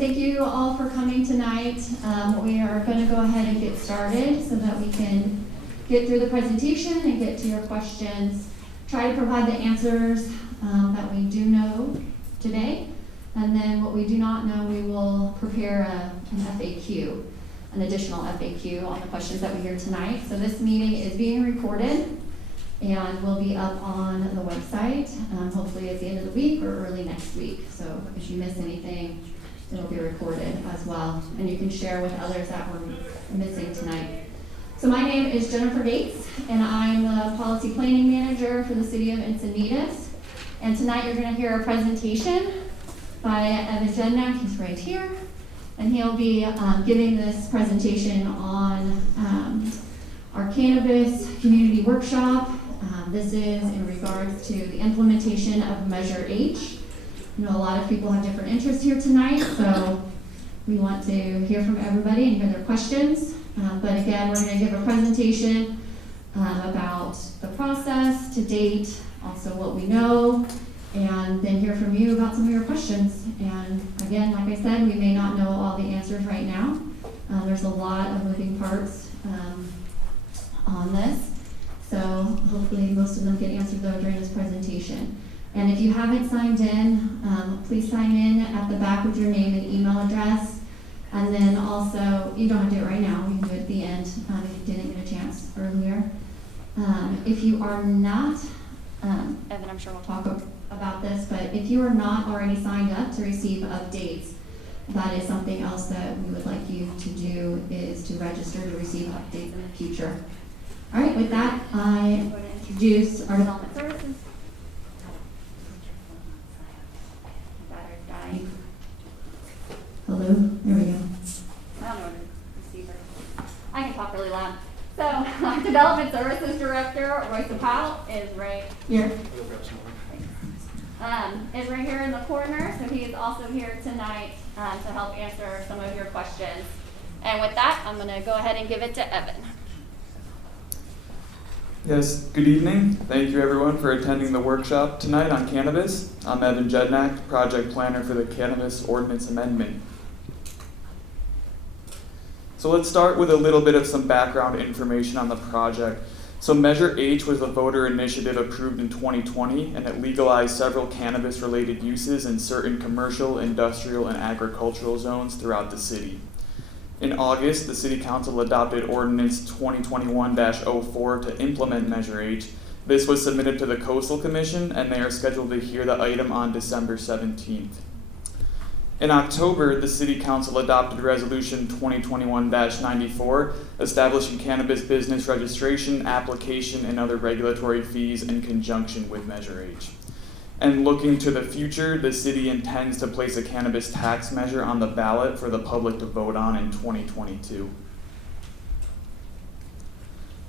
Thank you all for coming tonight. We are going to go ahead and get started so that we can get through the presentation and get to your questions. Try to provide the answers that we do know today, and then what we do not know, we will prepare an FAQ, an additional FAQ on the questions that we hear tonight. So this meeting is being recorded and will be up on the website, hopefully at the end of the week or early next week. So if you miss anything, it'll be recorded as well, and you can share with others that were missing tonight. So my name is Jennifer Gates, and I'm the Policy Planning Manager for the City of Encinitas. And tonight you're going to hear a presentation by Evan Jednak. He's right here, and he'll be giving this presentation on our Cannabis Community Workshop. This is in regards to the implementation of Measure H. I know a lot of people have different interests here tonight, so we want to hear from everybody and hear their questions. But again, we're going to give a presentation about the process to date, also what we know, and then hear from you about some of your questions. And again, like I said, we may not know all the answers right now. There's a lot of moving parts on this. So hopefully most of them get answered though during this presentation. And if you haven't signed in, please sign in at the back with your name and email address. And then also, you don't have to do it right now, you can do it at the end if you didn't get a chance earlier. If you are not, Evan, I'm sure we'll talk about this, but if you are not already signed up to receive updates, that is something else that we would like you to do, is to register to receive updates in the future. All right, with that, I'm going to introduce our development services. Battery's dying. Hello, there we go. I don't know what a receiver. I can talk really loud. So, our development services director, Royce Powell, is right here. Is right here in the corner, so he is also here tonight to help answer some of your questions. And with that, I'm going to go ahead and give it to Evan. Yes, good evening. Thank you everyone for attending the workshop tonight on cannabis. I'm Evan Jednak, project planner for the Cannabis Ordinance Amendment. So let's start with a little bit of some background information on the project. So Measure H was a voter initiative approved in 2020, and it legalized several cannabis-related uses in certain commercial, industrial, and agricultural zones throughout the city. In August, the City Council adopted Ordinance 2021-04 to implement Measure H. This was submitted to the Coastal Commission, and they are scheduled to hear the item on December 17th. In October, the City Council adopted Resolution 2021-94, establishing cannabis business registration, application, and other regulatory fees in conjunction with Measure H. And looking to the future, the city intends to place a cannabis tax measure on the ballot for the public to vote on in 2022.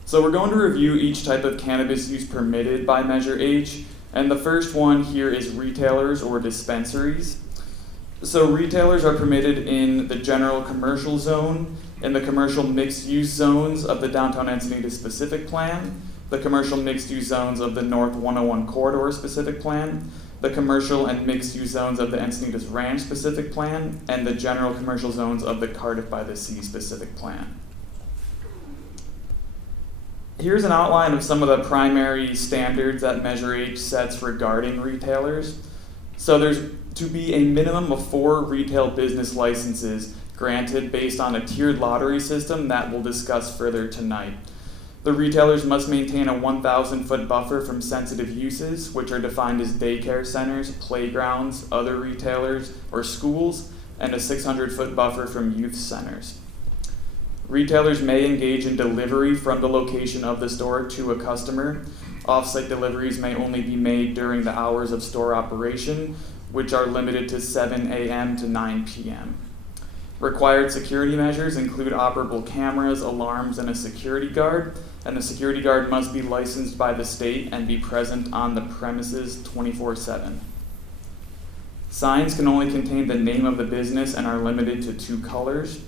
So we're going to review each type of cannabis use permitted by Measure H, and the first one here is retailers or dispensaries. So retailers are permitted in the general commercial zone, in the commercial mixed-use zones of the Downtown Encinitas Specific Plan, the commercial mixed-use zones of the North 101 Corridor Specific Plan, the commercial and mixed-use zones of the Encinitas Ranch Specific Plan, and the general commercial zones of the Cardiff by the Sea Specific Plan. Here's an outline of some of the primary standards that Measure H sets regarding retailers. So there's to be a minimum of 4 retail business licenses granted based on a tiered lottery system that we'll discuss further tonight. The retailers must maintain a 1,000-foot buffer from sensitive uses, which are defined as daycare centers, playgrounds, other retailers, or schools, and a 600-foot buffer from youth centers. Retailers may engage in delivery from the location of the store to a customer. Off-site deliveries may only be made during the hours of store operation, which are limited to 7 a.m. to 9 p.m. Required security measures include operable cameras, alarms, and a security guard, and the security guard must be licensed by the state and be present on the premises 24/7. Signs can only contain the name of the business and are limited to 2 colors.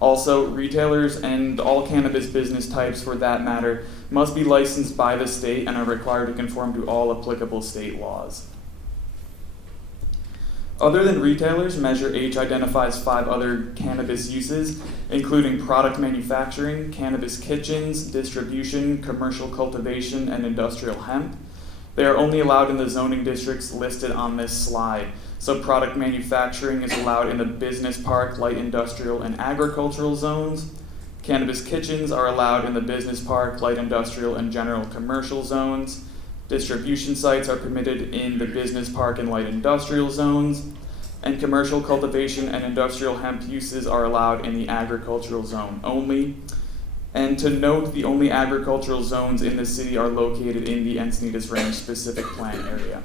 Also, retailers and all cannabis business types, for that matter, must be licensed by the state and are required to conform to all applicable state laws. Other than retailers, Measure H identifies 5 other cannabis uses, including product manufacturing, cannabis kitchens, distribution, commercial cultivation, and industrial hemp. They are only allowed in the zoning districts listed on this slide. So product manufacturing is allowed in the business park, light industrial, and agricultural zones. Cannabis kitchens are allowed in the business park, light industrial, and general commercial zones. Distribution sites are permitted in the business park and light industrial zones. And commercial cultivation and industrial hemp uses are allowed in the agricultural zone only. And to note, the only agricultural zones in the city are located in the Encinitas Range specific plan area.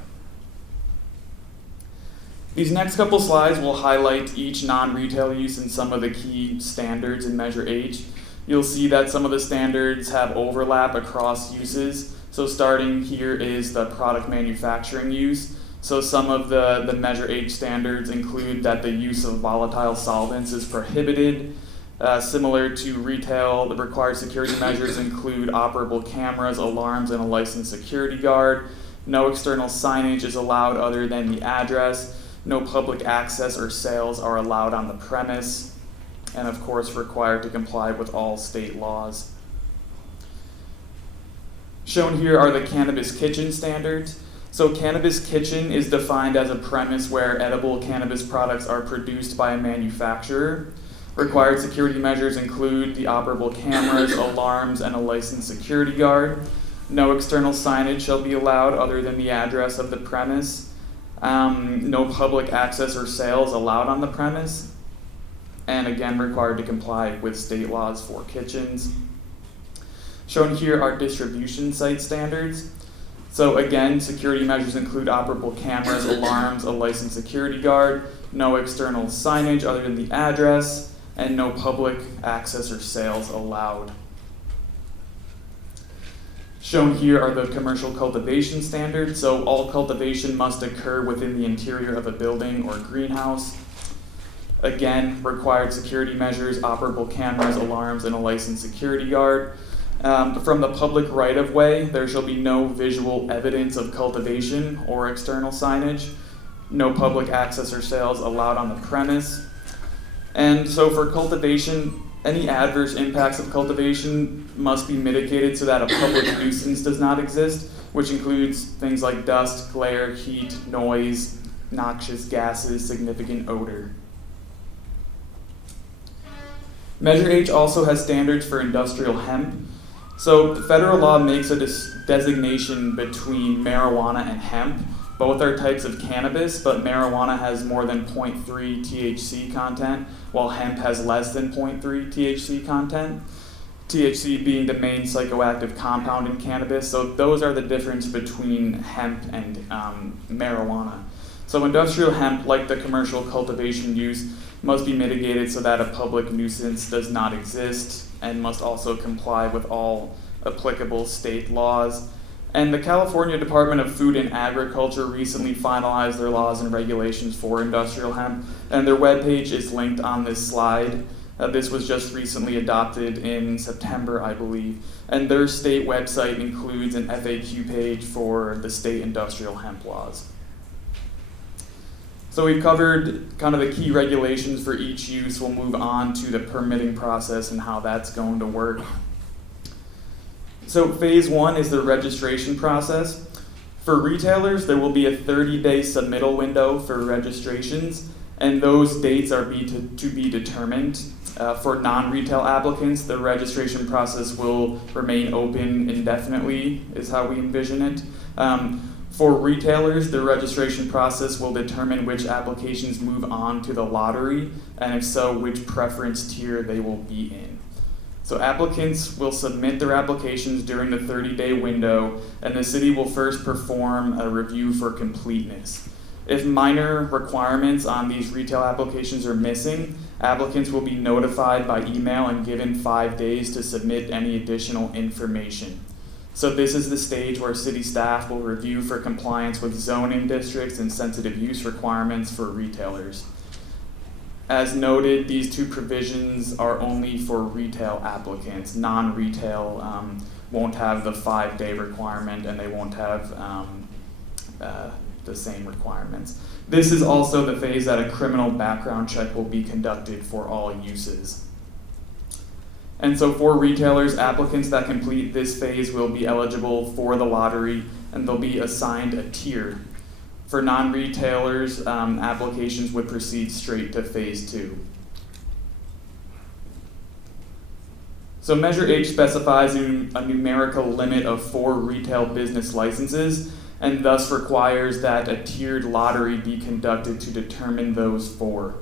These next couple slides will highlight each non-retail use and some of the key standards in Measure H. You'll see that some of the standards have overlap across uses. So starting here is the product manufacturing use. So some of the Measure H standards include that the use of volatile solvents is prohibited. Similar to retail, the required security measures include operable cameras, alarms, and a licensed security guard. No external signage is allowed other than the address. No public access or sales are allowed on the premise, and of course required to comply with all state laws. Shown here are the cannabis kitchen standards. So cannabis kitchen is defined as a premise where edible cannabis products are produced by a manufacturer. Required security measures include the operable cameras, alarms, and a licensed security guard. No external signage shall be allowed other than the address of the premise. No public access or sales allowed on the premise, and again required to comply with state laws for kitchens. Shown here are distribution site standards. So again, security measures include operable cameras, alarms, a licensed security guard, no external signage other than the address, and no public access or sales allowed. Shown here are the commercial cultivation standards. So all cultivation must occur within the interior of a building or greenhouse. Again, required security measures, operable cameras, alarms, and a licensed security guard. From the public right-of-way, there shall be no visual evidence of cultivation or external signage. No public access or sales allowed on the premise. And so for cultivation, any adverse impacts of cultivation must be mitigated so that a public nuisance does not exist, which includes things like dust, glare, heat, noise, noxious gases, significant odor. Measure H also has standards for industrial hemp. So the federal law makes a designation between marijuana and hemp. Both are types of cannabis, but marijuana has more than 0.3 THC content, while hemp has less than 0.3 THC content. THC being the main psychoactive compound in cannabis, so those are the difference between hemp and marijuana. So industrial hemp, like the commercial cultivation use, must be mitigated so that a public nuisance does not exist, and must also comply with all applicable state laws. And the California Department of Food and Agriculture recently finalized their laws and regulations for industrial hemp, and their webpage is linked on this slide. This was just recently adopted in September, I believe, and their state website includes an FAQ page for the state industrial hemp laws. So we've covered kind of the key regulations for each use. We'll move on to the permitting process and how that's going to work. So phase 1 is the registration process. For retailers, there will be a 30-day submittal window for registrations, and those dates are to be determined. For non-retail applicants, the registration process will remain open indefinitely, is how we envision it. For retailers, the registration process will determine which applications move on to the lottery, and if so, which preference tier they will be in. So applicants will submit their applications during the 30-day window, and the city will first perform a review for completeness. If minor requirements on these retail applications are missing, applicants will be notified by email and given 5 days to submit any additional information. So this is the stage where city staff will review for compliance with zoning districts and sensitive use requirements for retailers. As noted, these two provisions are only for retail applicants. Non-retail won't have the 5-day requirement, and they won't have the same requirements. This is also the phase that a criminal background check will be conducted for all uses. And so for retailers, applicants that complete this phase will be eligible for the lottery, and they'll be assigned a tier. For non-retailers, applications would proceed straight to phase 2. So Measure H specifies a numerical limit of 4 retail business licenses, and thus requires that a tiered lottery be conducted to determine those 4.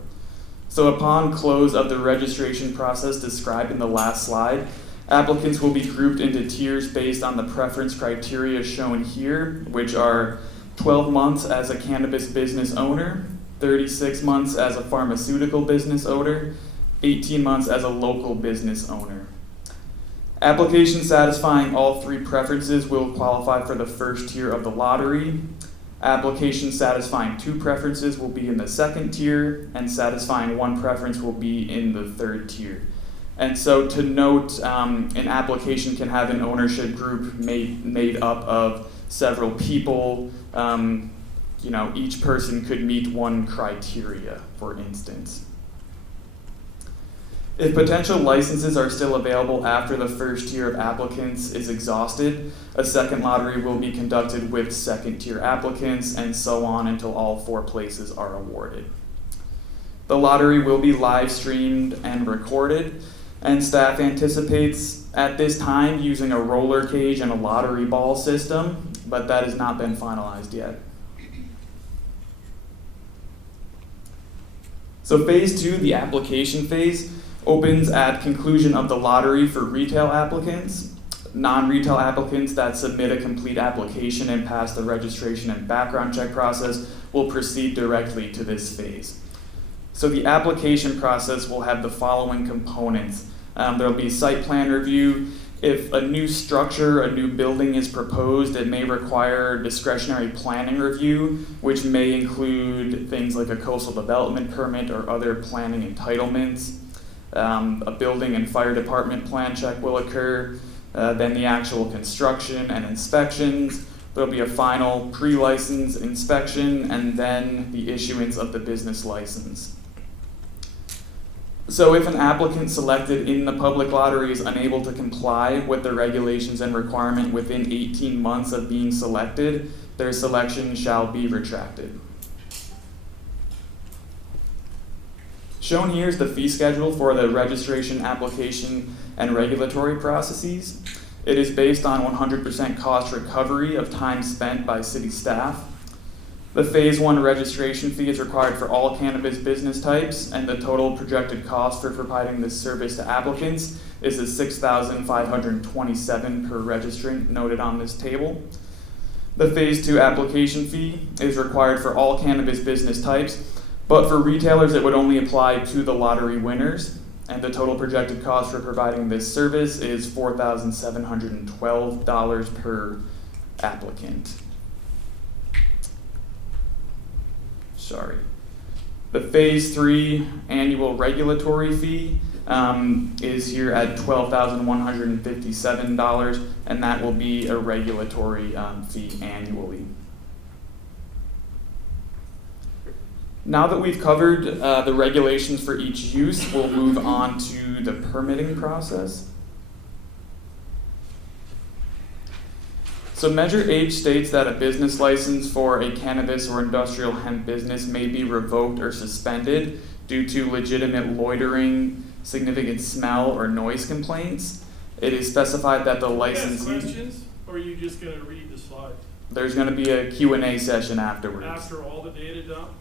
So upon close of the registration process described in the last slide, applicants will be grouped into tiers based on the preference criteria shown here, which are 12 months as a cannabis business owner, 36 months as a pharmaceutical business owner, 18 months as a local business owner. Applications satisfying all 3 preferences will qualify for the first tier of the lottery. Applications satisfying 2 preferences will be in the second tier, and satisfying 1 preference will be in the third tier. And so to note, an application can have an ownership group made up of several people. Each person could meet 1 criteria, for instance. If potential licenses are still available after the first tier of applicants is exhausted, a second lottery will be conducted with second tier applicants, and so on until all 4 places are awarded. The lottery will be live streamed and recorded, and staff anticipates at this time using a roller cage and a lottery ball system, but that has not been finalized yet. So phase 2, the application phase, opens at conclusion of the lottery for retail applicants. Non-retail applicants that submit a complete application and pass the registration and background check process will proceed directly to this phase. So the application process will have the following components. There will be site plan review. If a new structure, a new building is proposed, it may require discretionary planning review, which may include things like a coastal development permit or other planning entitlements. A building and fire department plan check will occur, then the actual construction and inspections. There'll be a final pre-license inspection, and then the issuance of the business license. So if an applicant selected in the public lottery is unable to comply with the regulations and requirement within 18 months of being selected, their selection shall be retracted. Shown here is the fee schedule for the registration, application, and regulatory processes. It is based on 100% cost recovery of time spent by city staff. The phase 1 registration fee is required for all cannabis business types, and the total projected cost for providing this service to applicants is the $6,527 per registrant noted on this table. The phase 2 application fee is required for all cannabis business types, but for retailers, it would only apply to the lottery winners, and the total projected cost for providing this service is $4,712 per applicant. The phase 3 annual regulatory fee is here at $12,157, and that will be a regulatory fee annually. Now that we've covered the regulations for each use, we'll move on to the permitting process. So Measure H states that a business license for a cannabis or industrial hemp business may be revoked or suspended due to legitimate loitering, significant smell, or noise complaints. It is specified that the licensee... questions, or are you just going to read the slide? There's going to be a Q&A session afterwards. After all the data dump?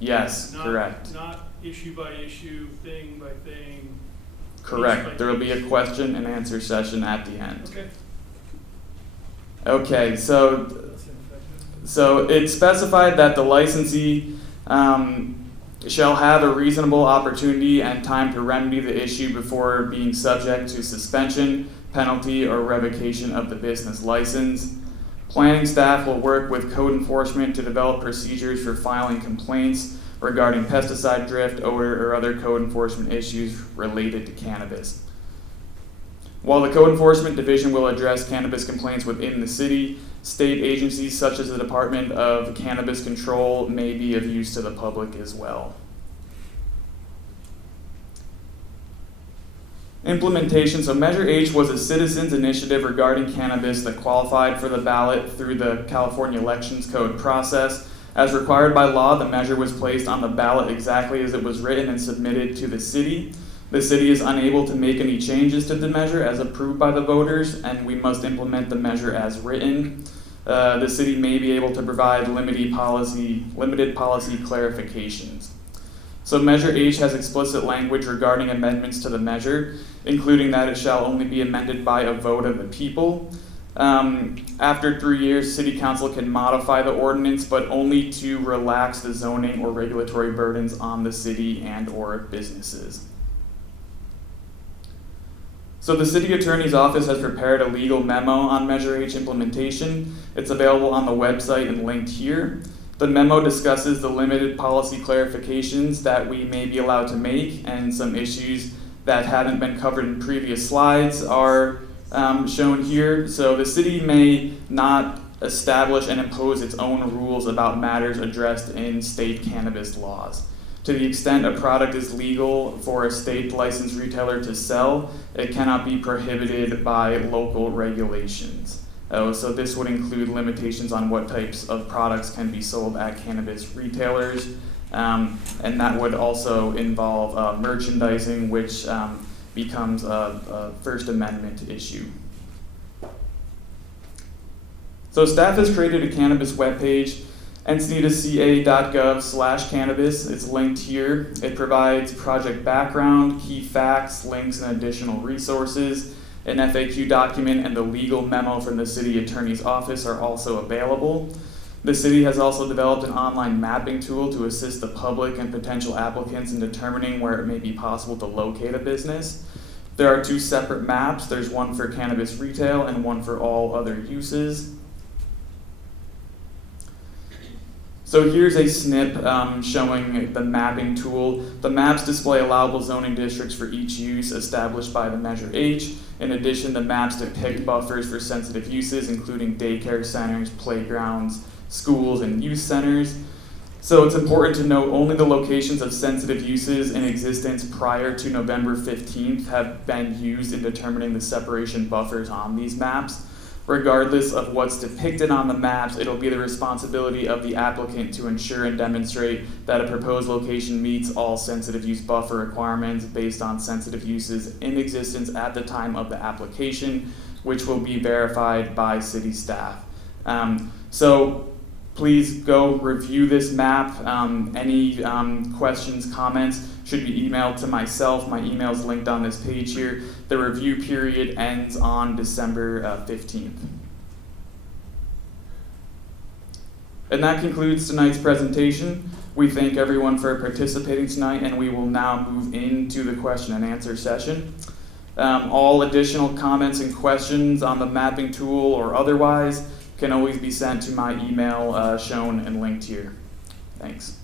Yes, correct. Not issue by issue, thing by thing? Correct. There will be a question and answer session at the end. Okay. Okay, so it's specified that the licensee shall have a reasonable opportunity and time to remedy the issue before being subject to suspension, penalty, or revocation of the business license. Planning staff will work with code enforcement to develop procedures for filing complaints regarding pesticide drift, odor, or other code enforcement issues related to cannabis. While the Code Enforcement Division will address cannabis complaints within the city, state agencies such as the Department of Cannabis Control may be of use to the public as well. Implementation. So Measure H was a citizens' initiative regarding cannabis that qualified for the ballot through the California Elections Code process. As required by law, the measure was placed on the ballot exactly as it was written and submitted to the city. The city is unable to make any changes to the measure as approved by the voters, and we must implement the measure as written. The city may be able to provide limited policy clarifications. So Measure H has explicit language regarding amendments to the measure, including that it shall only be amended by a vote of the people. After 3 years, City Council can modify the ordinance, but only to relax the zoning or regulatory burdens on the city and or businesses. So the City Attorney's Office has prepared a legal memo on Measure H implementation. It's available on the website and linked here. The memo discusses the limited policy clarifications that we may be allowed to make, and some issues that hadn't been covered in previous slides are shown here. So the city may not establish and impose its own rules about matters addressed in state cannabis laws. To the extent a product is legal for a state licensed retailer to sell, it cannot be prohibited by local regulations. So this would include limitations on what types of products can be sold at cannabis retailers, and that would also involve merchandising, which becomes a First Amendment issue. So staff has created a cannabis webpage, encinitasca.gov/cannabis. It's linked here. It provides project background, key facts, links, and additional resources. An FAQ document and the legal memo from the City Attorney's Office are also available. The city has also developed an online mapping tool to assist the public and potential applicants in determining where it may be possible to locate a business. There are 2 separate maps. There's one for cannabis retail and one for all other uses. So here's a snip showing the mapping tool. The maps display allowable zoning districts for each use established by the Measure H. In addition, the maps depict buffers for sensitive uses, including daycare centers, playgrounds, schools, and youth centers. So it's important to note only the locations of sensitive uses in existence prior to November 15th have been used in determining the separation buffers on these maps. Regardless of what's depicted on the maps, it'll be the responsibility of the applicant to ensure and demonstrate that a proposed location meets all sensitive use buffer requirements based on sensitive uses in existence at the time of the application, which will be verified by city staff. So please go review this map. Any questions, comments should be emailed to myself. My email is linked on this page here. The review period ends on December 15th. And that concludes tonight's presentation. We thank everyone for participating tonight, and we will now move into the question and answer session. All additional comments and questions on the mapping tool or otherwise can always be sent to my email shown and linked here. Thanks.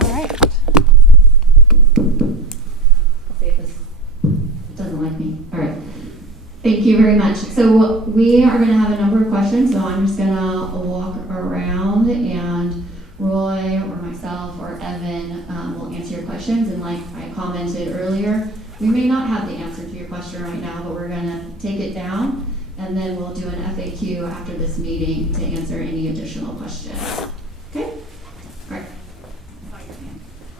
All right. Let's see if this doesn't like me. All right. Thank you very much. So we are going to have a number of questions, so I'm just going to walk around, and Roy or myself or Evan will answer your questions. And like I commented earlier, we may not have the answer to your question right now, but we're going to take it down, and then we'll do an FAQ after this meeting to answer any additional questions. Okay? All right.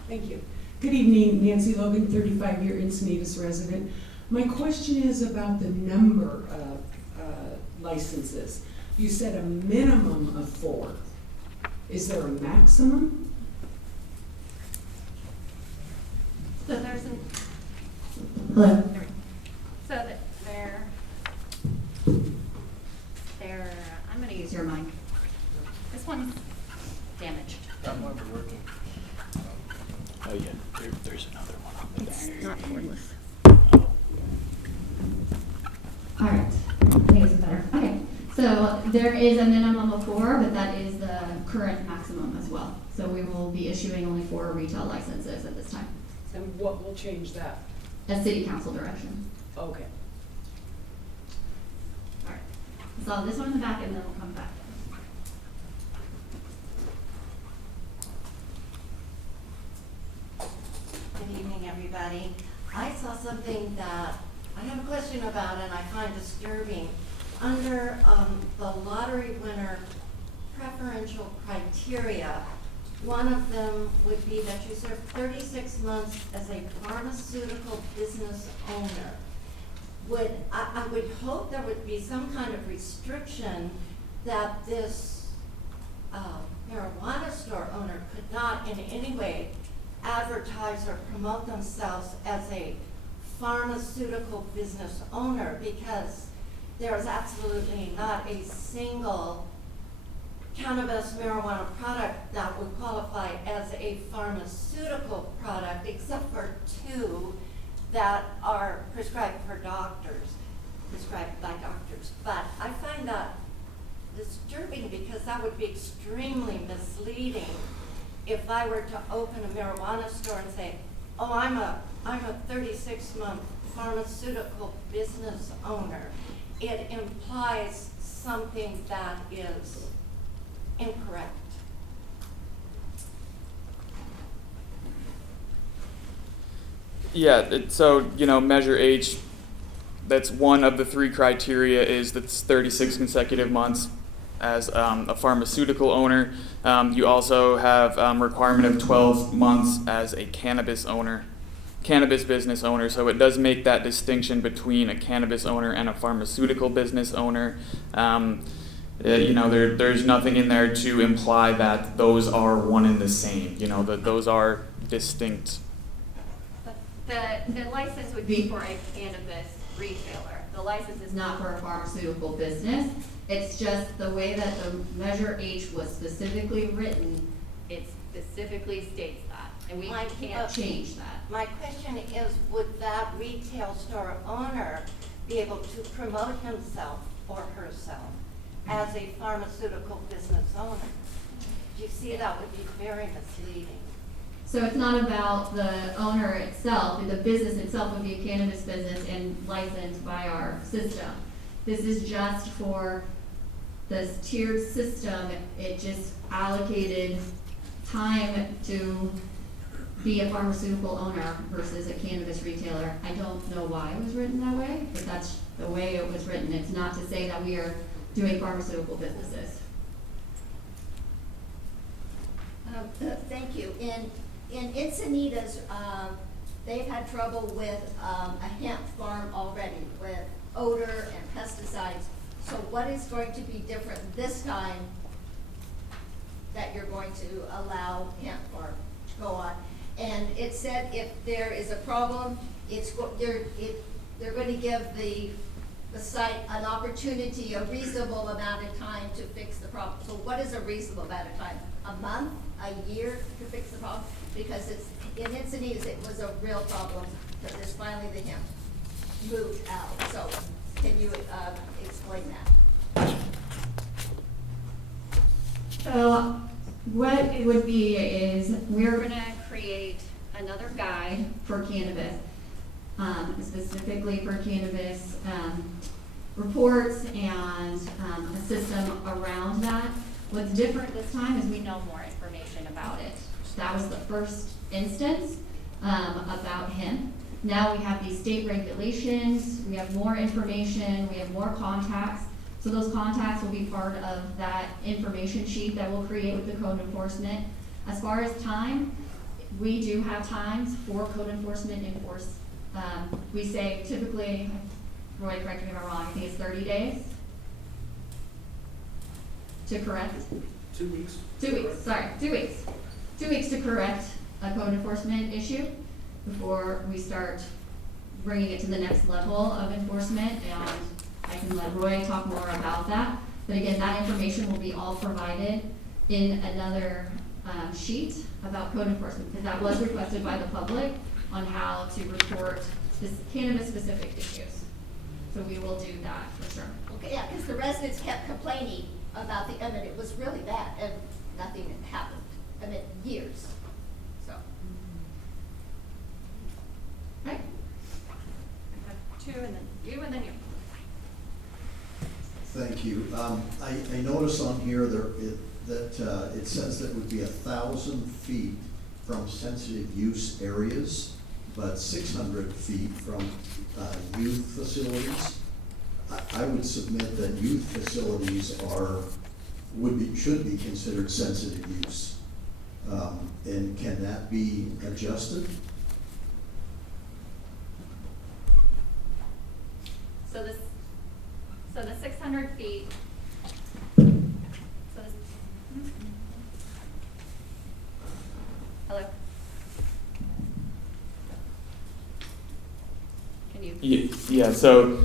Thank you. Good evening, Nancy Logan, 35-year Encinitas resident. My question is about the number of licenses. You said a minimum of 4. Is there a maximum? So there's an, Hello. so that they're, I'm gonna use your mic. This one's damaged. That might be working. Oh yeah, there's another one on the It's not cordless. All right. I think it's better. Okay. So there is a minimum of 4, but that is the current maximum as well. So we will be issuing only 4 retail licenses at this time, And what will change that? as city council direction. Okay. All right. So this one in the back, and then we'll come back. Good evening, everybody. I saw something that I have a question about and I find disturbing. Under the lottery winner preferential criteria, one of them would be that you serve 36 months as a pharmaceutical business owner. I would hope there would be some kind of restriction that this marijuana store owner could not in any way advertise or promote themselves as a pharmaceutical business owner, because there is absolutely not a single cannabis marijuana product that would qualify as a pharmaceutical product, except for 2 that are prescribed by doctors. But I find that disturbing because that would be extremely misleading if I were to open a marijuana store and say, oh, I'm a 36-month pharmaceutical business owner. It implies something that is incorrect. Yeah, so, Measure H, that's one of the 3 criteria, is that's 36 consecutive months as a pharmaceutical owner. You also have requirement of 12 months as a cannabis business owner. So it does make that distinction between a cannabis owner and a pharmaceutical business owner. There's nothing in there to imply that those are one and the same. That those are distinct. The license would be for a cannabis retailer. The license is Not for a pharmaceutical business. It's just the way that the Measure H was specifically written, it specifically states that, and we Like, can't change that. My question is, would that retail store owner be able to promote himself or herself as a pharmaceutical business owner? Do you see that would be very misleading? So it's not about the owner itself, the business itself would be a cannabis business and licensed by our system. This is just for this tiered system. It just allocated time to be a pharmaceutical owner versus a cannabis retailer. I don't know why it was written that way, but that's the way it was written. It's not to say that we are doing pharmaceutical businesses. Thank you. In Encinitas, they've had trouble with a hemp farm already with odor and pesticides. So what is going to be different this time that you're going to allow hemp farm to go on? And it said if there is a problem, they're going to give the site an opportunity, a reasonable amount of time to fix the problem. So what is a reasonable amount of time? A month, a year to fix the problem? Because in Encinitas, it was a real problem, but there's finally the hemp moved out. So can you explain that? So what it would be is We're gonna create another guide for cannabis, specifically for cannabis reports and a system around that. What's different this time is we know more information about it. That was the first instance about hemp. Now we have these state regulations, we have more information, we have more contacts. So those contacts will be part of that information sheet that we'll create with the code enforcement. As far as time, we do have times for code enforcement enforce. We say typically, Roy, correct me if I'm wrong, I think it's 30 days to correct. 2 weeks. 2 weeks, sorry, 2 weeks. 2 weeks to correct a code enforcement issue before we start bringing it to the next level of enforcement, and I can let Roy talk more about that. But again, that information will be all provided in another sheet about code enforcement, because that was requested by the public on how to report cannabis-specific issues. So we will do that for sure. Okay, yeah, because the residents kept complaining about the, I mean, it was really bad, and nothing had happened, I mean, years, so. Right. I have two, and then you, and then you. Thank you. I notice on here that it says that it would be 1,000 feet from sensitive use areas, but 600 feet from youth facilities. I would submit that youth facilities should be considered sensitive use. And can that be adjusted? So the 600 feet. So this, hello? Can you? Yeah, so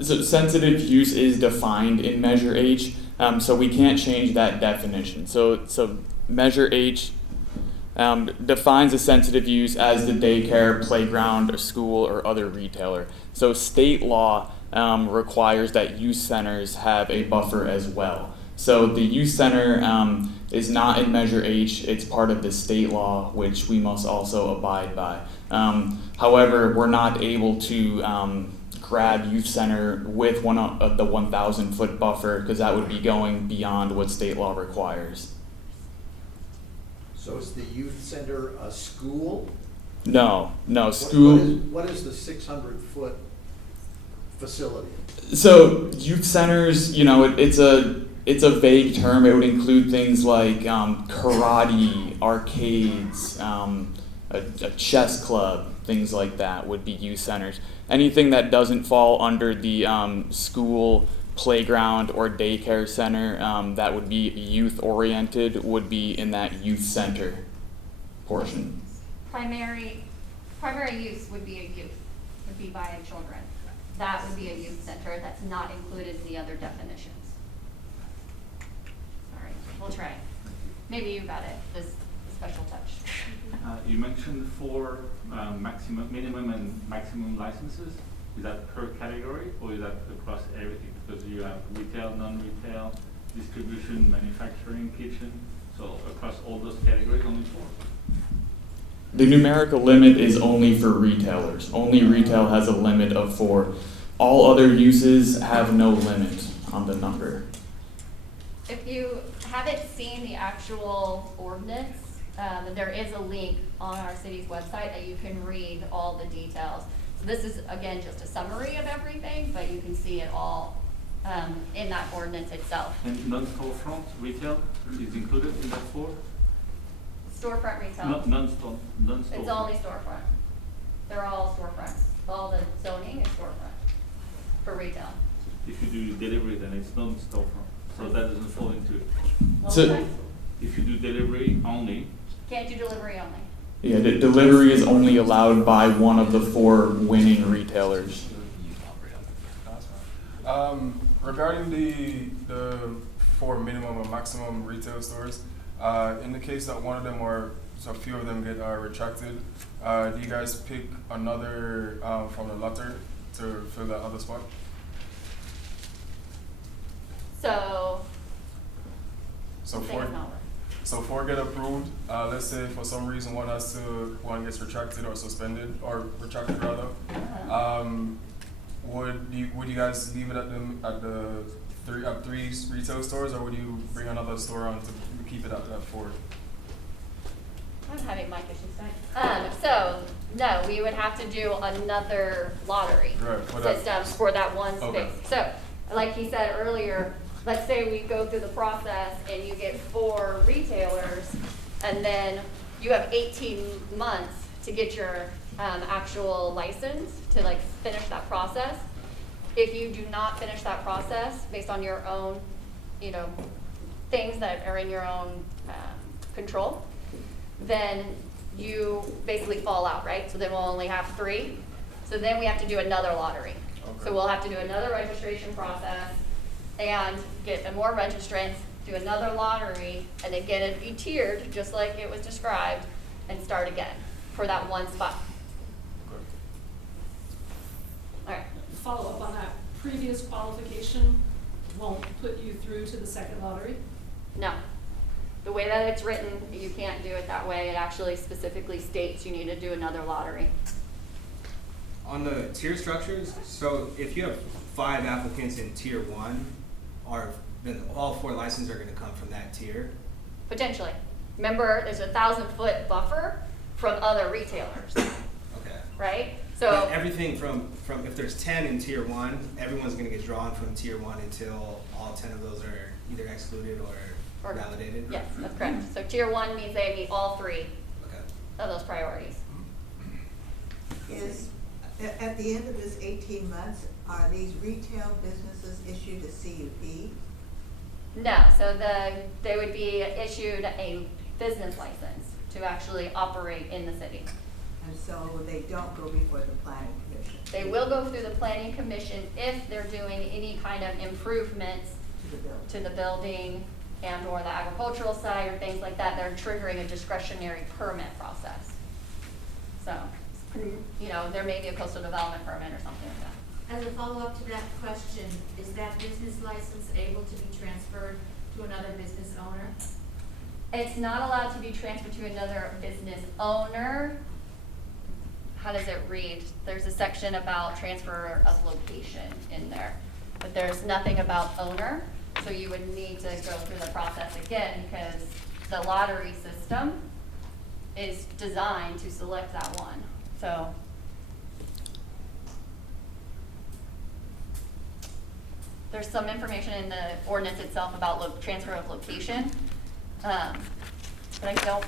sensitive use is defined in Measure H, so we can't change that definition. So Measure H defines a sensitive use as the daycare, playground, or school, or other retailer. So state law requires that youth centers have a buffer as well. So the youth center is not in Measure H, it's part of the state law, which we must also abide by. However, we're not able to grab youth center with one of the 1,000 foot buffer, because that would be going beyond what state law requires. So is the youth center a school? No, school. What is the 600-foot facility? So youth centers, it's a vague term. It would include things like karate, arcades, a chess club, things like that would be youth centers. Anything that doesn't fall under the school, playground, or daycare center that would be youth-oriented would be in that youth center portion. Primary use would be be by children. That would be a youth center. That's not included in the other definitions. Sorry, we'll try. Maybe you got it, this special touch. You mentioned 4 minimum and maximum licenses. Is that per category, or is that across everything? Because you have retail, non-retail, distribution, manufacturing, kitchen. So across all those categories, only 4? The numerical limit is only for retailers. Only retail has a limit of 4. All other uses have no limit on the number. If you haven't seen the actual ordinance, there is a link on our city's website that you can read all the details. So this is, again, just a summary of everything, but you can see it all in that ordinance itself. And non-storefront retail is included in that 4? Storefront retail. Non-store. It's only storefront. They're all storefronts. All the zoning is storefront for retail. If you do delivery, then it's non-storefront. So that doesn't fall into it. So, if you do delivery only. Can't do delivery only. yeah, the delivery is only allowed by one of the 4 winning retailers. Regarding the 4 minimum or maximum retail stores, in the case that one of them or so a few of them get retracted, do you guys pick another from the lottery to fill that other spot? So 4 get approved. Let's say for some reason one gets retracted or suspended, or retracted rather. Would you guys leave it at the 3 retail stores, or would you bring another store on to keep it at that 4? I'm having mic issues tonight. So no, we would have to do another lottery system for that one space. Okay. So, like he said earlier, let's say we go through the process and you get 4 retailers, and then you have 18 months to get your actual license to finish that process. If you do not finish that process based on your own, things that are in your own control, then you basically fall out, right? So then we'll only have 3. So then we have to do another lottery. Okay. So we'll have to do another registration process and get more registrants, do another lottery, and again it'd be tiered just like it was described, and start again for that one spot. Good. All right. Follow up on that previous qualification, won't put you through to the second lottery? No. The way that it's written, you can't do it that way. It actually specifically states you need to do another lottery. On the tier structures, so if you have 5 applicants in tier 1, then all 4 licenses are gonna come from that tier? Potentially. Remember, there's a 1,000-foot buffer from other retailers, Okay. right? But So, everything from if there's 10 in tier 1, everyone's gonna get drawn from tier 1 until all 10 of those are either excluded or validated? yes, that's correct. So tier 1 means they meet all 3 Okay. of those priorities. Is, at the end of this 18 months, are these retail businesses issued a CUP? No, so they would be issued a business license to actually operate in the city. And so they don't go before the planning commission? They will go through the planning commission if they're doing any kind of improvements To the building? to the building and or the agricultural side or things like that. They're triggering a discretionary permit process. So, you know, there may be a coastal development permit or something like that. As a follow-up to that question, is that business license able to be transferred to another business owner? It's not allowed to be transferred to another business owner. How does it read? There's a section about transfer of location in there, but there's nothing about owner. So you would need to go through the process again because the lottery system is designed to select that one. So there's some information in the ordinance itself about transfer of location. But I don't,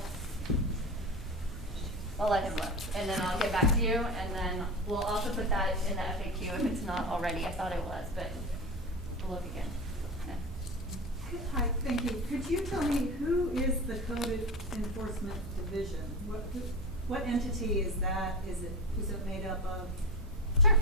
I'll let him look, and then I'll get back to you, and then we'll also put that in the FAQ if it's not already. I thought it was, but we'll look again. Yeah. Hi, thank you. Could you tell me who is the Code Enforcement Division? What entity is that? Who's it made up of? Sure.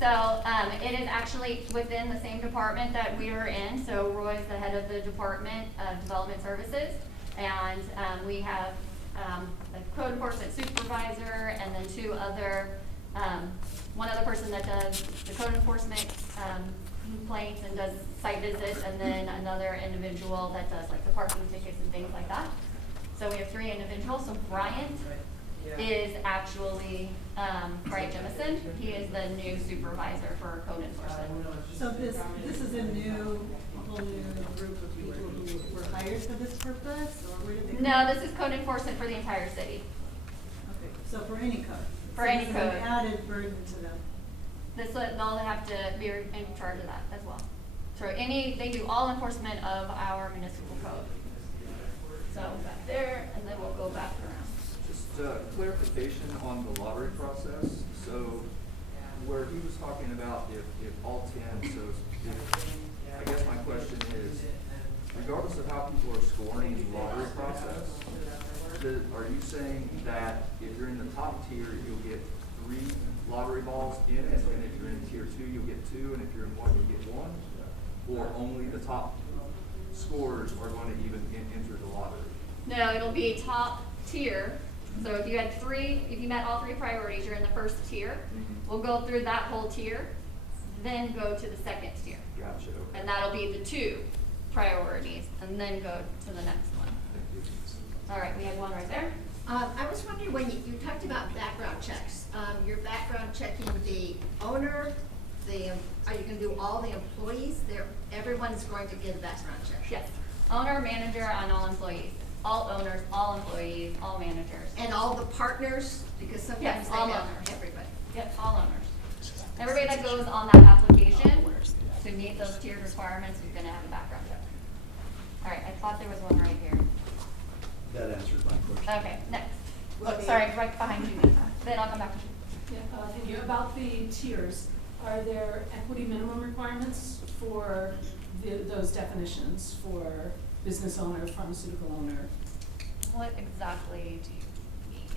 So it is actually within the same department that we are in. So Royce, the head of the Department of Development Services, and we have a code enforcement supervisor, and then one other person that does the code enforcement complaints and does site visits, and then another individual that does like the parking tickets and things like that. So we have 3 individuals. So Bryant is actually Bryant Jemison. He is the new supervisor for code enforcement. So this is a whole new group of people who were hired for this purpose, or where did they come No, from? this is code enforcement for the entire city. Okay, so for any code? For So any this is code. an added burden to them. They'll have to be in charge of that as well. So they do all enforcement of our municipal code. So back there, and then we'll go back around. Just clarification on the lottery process. So where he was talking about if all 10, so I guess my question is, regardless of how people are scoring the lottery process, are you saying that if you're in the top tier, you'll get 3 lottery balls in it, and if you're in tier 2, you'll get 2, and if you're in 1, you'll get 1? Or only the top scorers are going to even enter the lottery? No, it'll be top tier. So if you met all 3 priorities, you're in the first tier. We'll go through that whole tier, then go to the second tier. Gotcha. Okay. And that'll be the 2 priorities, and then go to the next one. Thank you. All right, we have one right there. I was wondering when you talked about background checks, you're background checking the owner, are you going to do all the employees? Everyone's going to get a background check? Yes. Owner, manager, and all employees. All owners, all employees, all managers. And all the partners, because sometimes Yes, they all have owners. everybody. Yep, all owners. Everybody that goes on that application to meet those tiered requirements is gonna have a background check. All right, I thought there was one right here. That answered my question. Okay, next. Well, Oh, sorry, right behind you. Then I'll come back to you. Yeah, thank you. About the tiers, are there equity minimum requirements for those definitions for business owner, pharmaceutical owner? What exactly do you mean?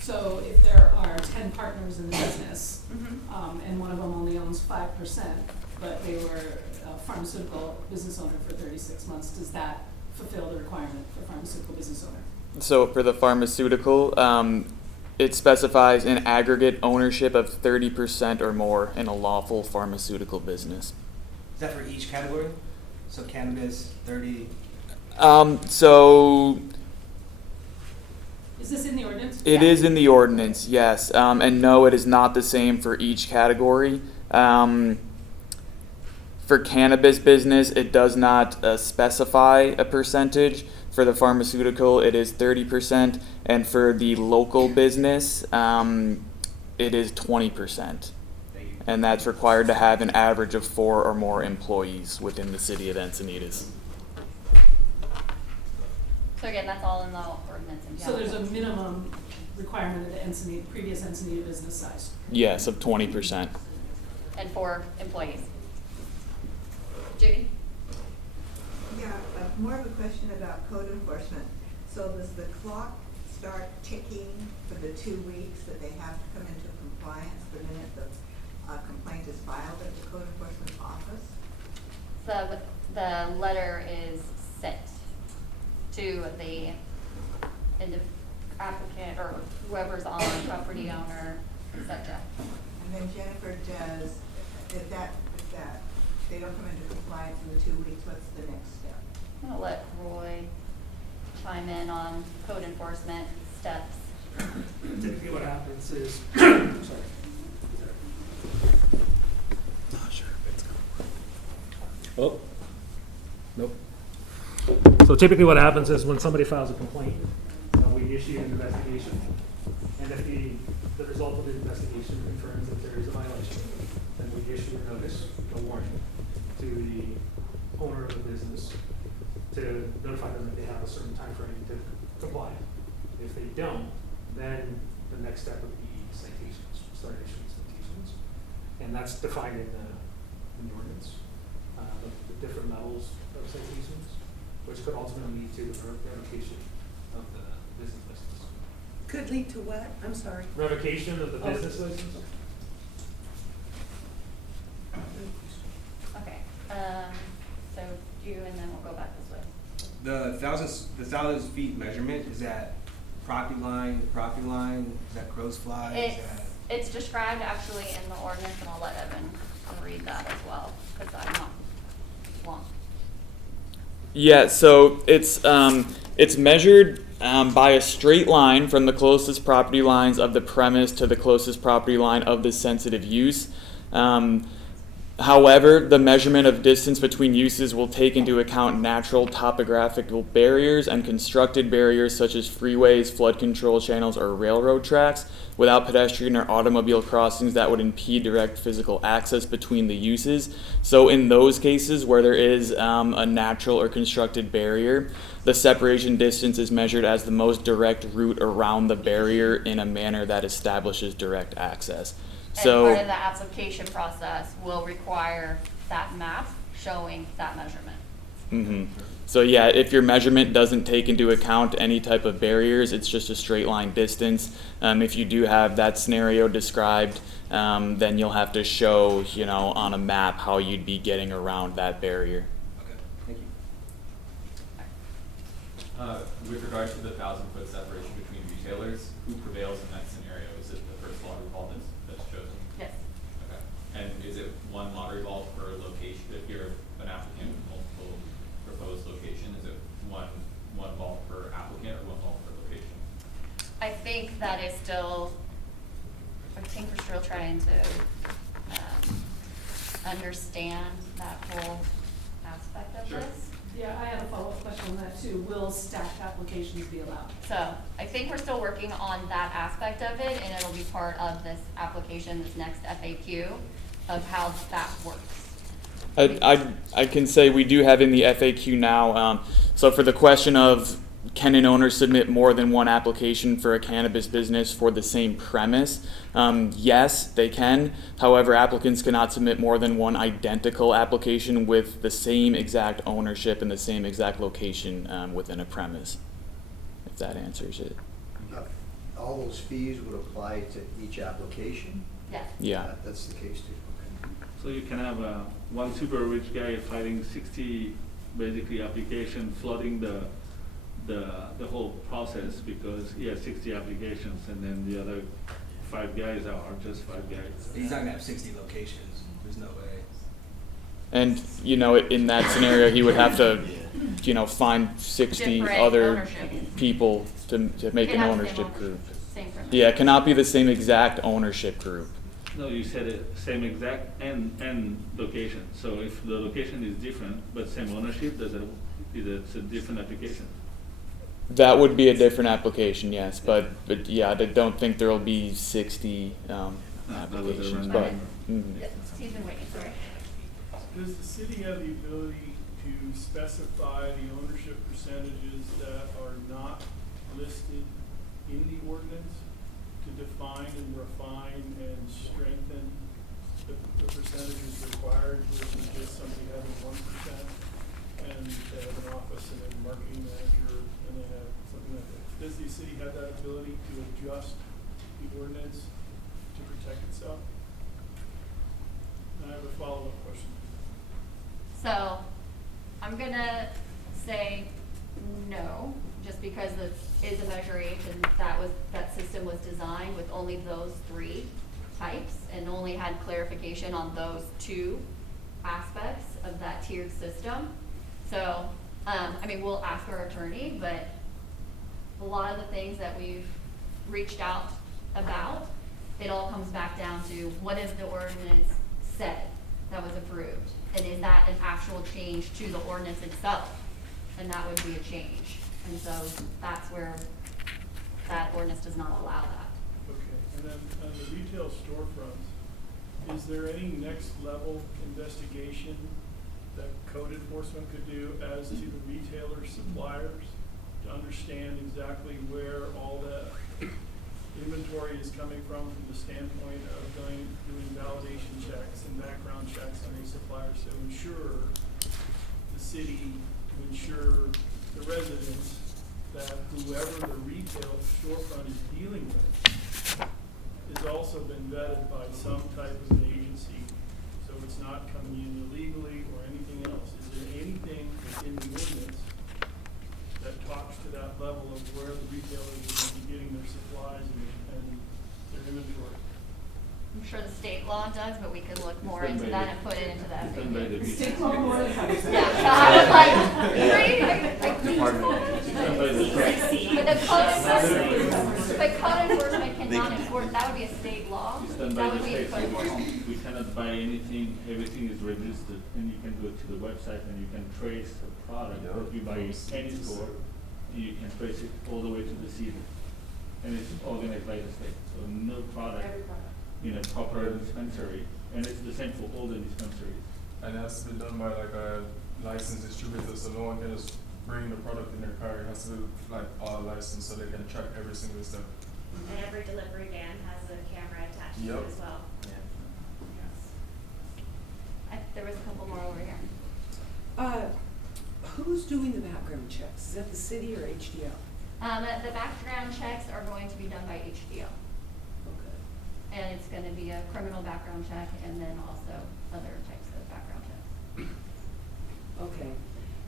So if there are 10 partners in the business, Mhm. and one of them only owns 5%, but they were a pharmaceutical business owner for 36 months, does that fulfill the requirement for pharmaceutical business owner? So for the pharmaceutical, it specifies an aggregate ownership of 30% or more in a lawful pharmaceutical business. Is that for each category? So cannabis, 30. So Is this in the ordinance? it is in the ordinance, yes. And no, it is not the same for each category. For cannabis business, it does not specify a percentage. For the pharmaceutical, it is 30%. And for the local business, it is 20%. And that's required to have an average of 4 or more employees within the city of Encinitas. So again, that's all in the ordinance. And So there's a minimum requirement of the previous Encinita business size. Yes, of 20%. And 4 employees. Judy? Yeah, more of a question about code enforcement. So does the clock start ticking for the 2 weeks that they have to come into compliance the minute the complaint is filed at the code enforcement office? The letter is sent to the applicant or whoever's on, property owner, etc. And then Jennifer, if they don't come into compliance in the 2 weeks, what's the next step? I'm gonna let Roy chime in on code enforcement steps. Typically what happens is, sorry. Not sure if it's gonna work. Oh, nope. So typically what happens is when somebody files a complaint, we issue an investigation, and if the result of the investigation confirms that there is a violation, then we issue a notice, a warning, to the owner of the business to notify them that they have a certain time frame to comply. If they don't, then the next step would be citations, start issuing citations, and that's defined in the ordinance, the different levels of citations, which could ultimately lead to the revocation of the business license. Could lead to what? I'm sorry. Revocation of the business license? Okay. So you, and then we'll go back this way. The 1,000 feet measurement, is that property line, is that crow's fly? It's described actually in the ordinance, and I'll let Evan read that as well, because I'm not long. Yeah, so it's measured by a straight line from the closest property lines of the premise to the closest property line of the sensitive use. However, the measurement of distance between uses will take into account natural topographical barriers and constructed barriers such as freeways, flood control channels, or railroad tracks without pedestrian or automobile crossings that would impede direct physical access between the uses. So in those cases where there is a natural or constructed barrier, the separation distance is measured as the most direct route around the barrier in a manner that establishes direct access. And So part of the application process will require that map showing that measurement. Mm-hmm. So yeah, if your measurement doesn't take into account any type of barriers, it's just a straight line distance. If you do have that scenario described, then you'll have to show, on a map how you'd be getting around that barrier. Okay, thank you. With regard to the 1,000-foot separation between retailers, who prevails in that scenario? Is it the first lottery vault that's chosen? Yes. Okay. And is it one lottery vault per location? If you're an applicant with multiple proposed location, is it one vault per applicant or one vault per location? I think that is still, we're still trying to understand that whole aspect of this. Yeah, I have a follow-up question on that too. Will stacked applications be allowed? So I think we're still working on that aspect of it, and it'll be part of this application, this next FAQ, of how that works. I can say we do have in the FAQ now. So for the question of can an owner submit more than one application for a cannabis business for the same premise? Yes, they can. However, applicants cannot submit more than one identical application with the same exact ownership and the same exact location within a premise, if that answers it. All those fees would apply to each application? Yeah. Yeah. That's the case too. Okay. So you can have one super rich guy filing 60 basically application, flooding the whole process because he has 60 applications, and then the other 5 guys are just 5 guys. He's not gonna have 60 locations. There's no way. And, you know, in that scenario, he would have to, you know, find 60 Different other ownership. people to make It an has the same ownership ownership, group. same premise. Yeah, it cannot be the same exact ownership group. No, you said it, same exact and location. So if the location is different, but same ownership, is it a different application? That would be a different application, yes, but yeah, I don't think there'll be 60 applications, but. Steve's been waiting, sorry. Does the city have the ability to specify the ownership percentages that are not listed in the ordinance, to define and refine and strengthen the percentages required versus just somebody having 1% and they have an office and a marketing manager and they have something like that? Does the city have that ability to adjust the ordinance to protect itself? And I have a follow-up question. So, I'm gonna say no, just because this is a Measure H and that system was designed with only those 3 types and only had clarification on those 2 aspects of that tiered system. So, I mean, we'll ask our attorney, but a lot of the things that we've reached out about, it all comes back down to what is the ordinance said that was approved? And is that an actual change to the ordinance itself? And that would be a change. And so that's where that ordinance does not allow that. Okay, and then on the retail storefronts, is there any next level investigation that code enforcement could do as to the retailer suppliers to understand exactly where all that inventory is coming from the standpoint of doing validation checks and background checks on these suppliers to ensure the city, to ensure the residents that whoever the retail storefront is dealing with has also been vetted by some type of an agency, so it's not coming in illegally or anything else. Is there anything within the ordinance that talks to that level of where the retailers are going to be getting their supplies and their inventory? I'm sure the state law does, but we could look more into that and put it into that. State law more than that. Yeah, so I was like, but code enforcement cannot enforce, that would be a state law, It's done that by would the be a state. code enforcement. We cannot buy anything, everything is registered, and you can go to the website and you can trace a product that you buy in any store, and you can trace it all the way to the seeder. And it's organized by the state, so no product in a proper dispensary, and it's the same for all the dispensaries. And it has to be done by like a licensed distributor, so no one can just bring the product in their car. It has to be like all licensed so they can track every single step. And every delivery van has a camera attached to Yep. it as well. There was a couple more over here. Who's doing the background checks? Is that the city or HDL? The background checks are going to be done by HDO. Okay. And it's gonna be a criminal background check and then also other types of background checks. Okay,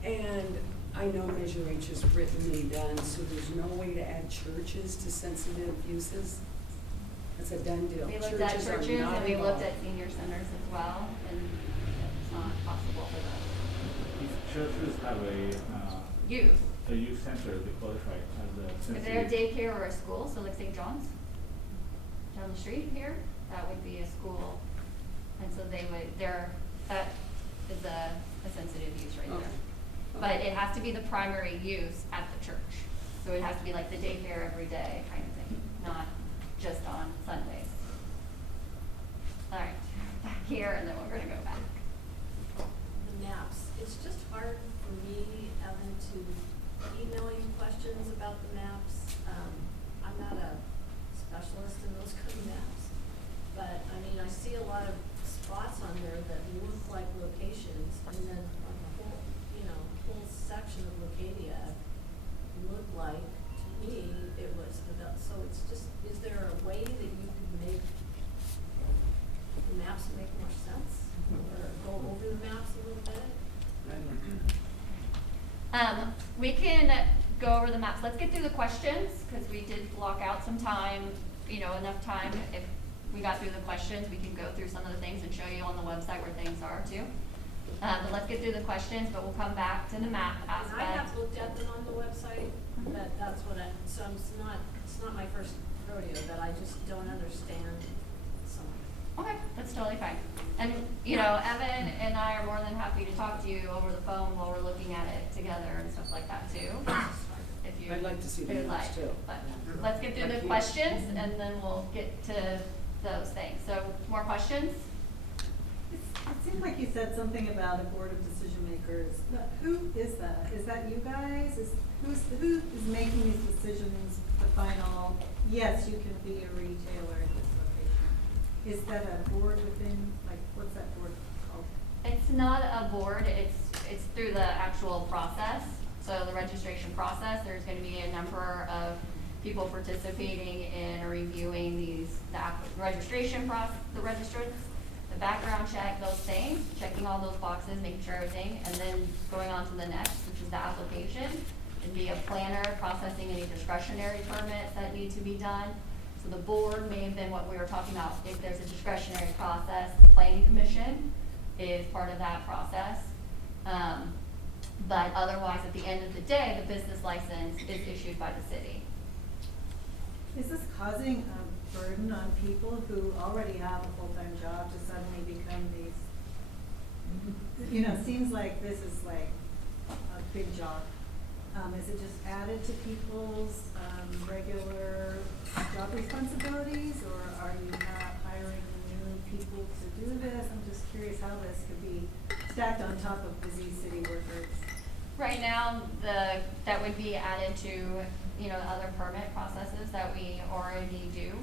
and I know Measure H is writtenly done, so there's no way to add churches to sensitive uses? That's a done deal. We looked at are churches not and we looked involved. at senior centers as well, and it's not possible for them. If churches have Youth, a youth center, they qualify as a if they're a sensitive. daycare or a school, so like St. John's, down the street here, that would be a school. And so they would, that is a sensitive use right there. But it has to be the primary use at the church. So it has to be like the daycare every day kind of thing, not just on Sundays. All right, back here, and then we're gonna go back. The maps, it's just hard for me, Evan, to email you questions about the maps. I'm not a specialist in those kind of maps, but I mean, I see a lot of spots on there that look like locations, and then on the whole, whole section of Locadia looked like, to me, it was developed. So it's just, is there a way that you could make the maps make more sense? Or go over the maps a little bit? We can go over the maps. Let's get through the questions, because we did block out some time, enough time. If we got through the questions, we can go through some of the things and show you on the website where things are too. But let's get through the questions, but we'll come back to the map And I aspect. have looked at them on the website, that's what so it's not my first rodeo, that I just don't understand some. Okay, that's totally fine. And, you know, Evan and I are more than happy to talk to you over the phone while we're looking at it together and stuff like that too. If you I'd like to see the would maps, like. too. But let's get through the Thank you. questions and then we'll get to those things. So, more questions? It seemed like you said something about a board of decision makers. But who is that? Is that you guys? Who is making these decisions, the final, yes, you can be a retailer in this location? Is that a board within, like, what's that board called? It's not a board, it's through the actual process. So the registration process, there's gonna be a number of people participating in reviewing the registration process, the registrants, the background check, those things, checking all those boxes, making sure everything, and then going on to the next, which is the application. It'd be a planner processing any discretionary permits that need to be done. So the board may have been what we were talking about. If there's a discretionary process, the planning commission is part of that process. But otherwise, at the end of the day, the business license is issued by the city. Is this causing a burden on people who already have a full-time job to suddenly become these? You know, it seems like this is like a big job. Is it just added to people's regular job responsibilities, or are you not hiring new people to do this? I'm just curious how this could be stacked on top of busy city workers. Right now, that would be added to, you know, other permit processes that we already do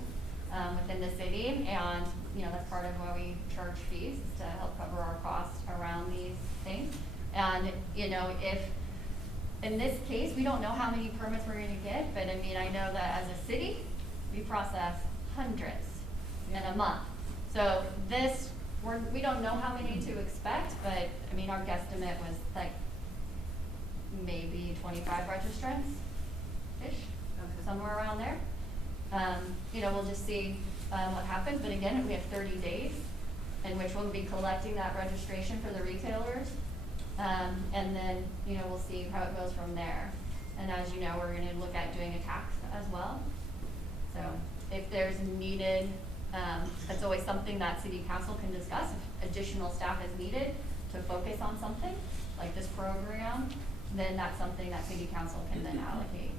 within the city, and, you know, that's part of why we charge fees, to help cover our costs around these things. And, you know, if, in this case, we don't know how many permits we're gonna get, but I mean, I know that as a city, we process hundreds in a month. So this, we don't know how many to expect, but, I mean, our guesstimate was like maybe 25 registrants-ish, somewhere around there. You know, we'll just see what happens, but again, we have 30 days in which we'll be collecting that registration for the retailers. And then, you know, we'll see how it goes from there. And as you know, we're gonna look at doing a tax as well. So if there's needed, that's always something that city council can discuss. If additional staff is needed to focus on something, like this program, then that's something that city council can then allocate.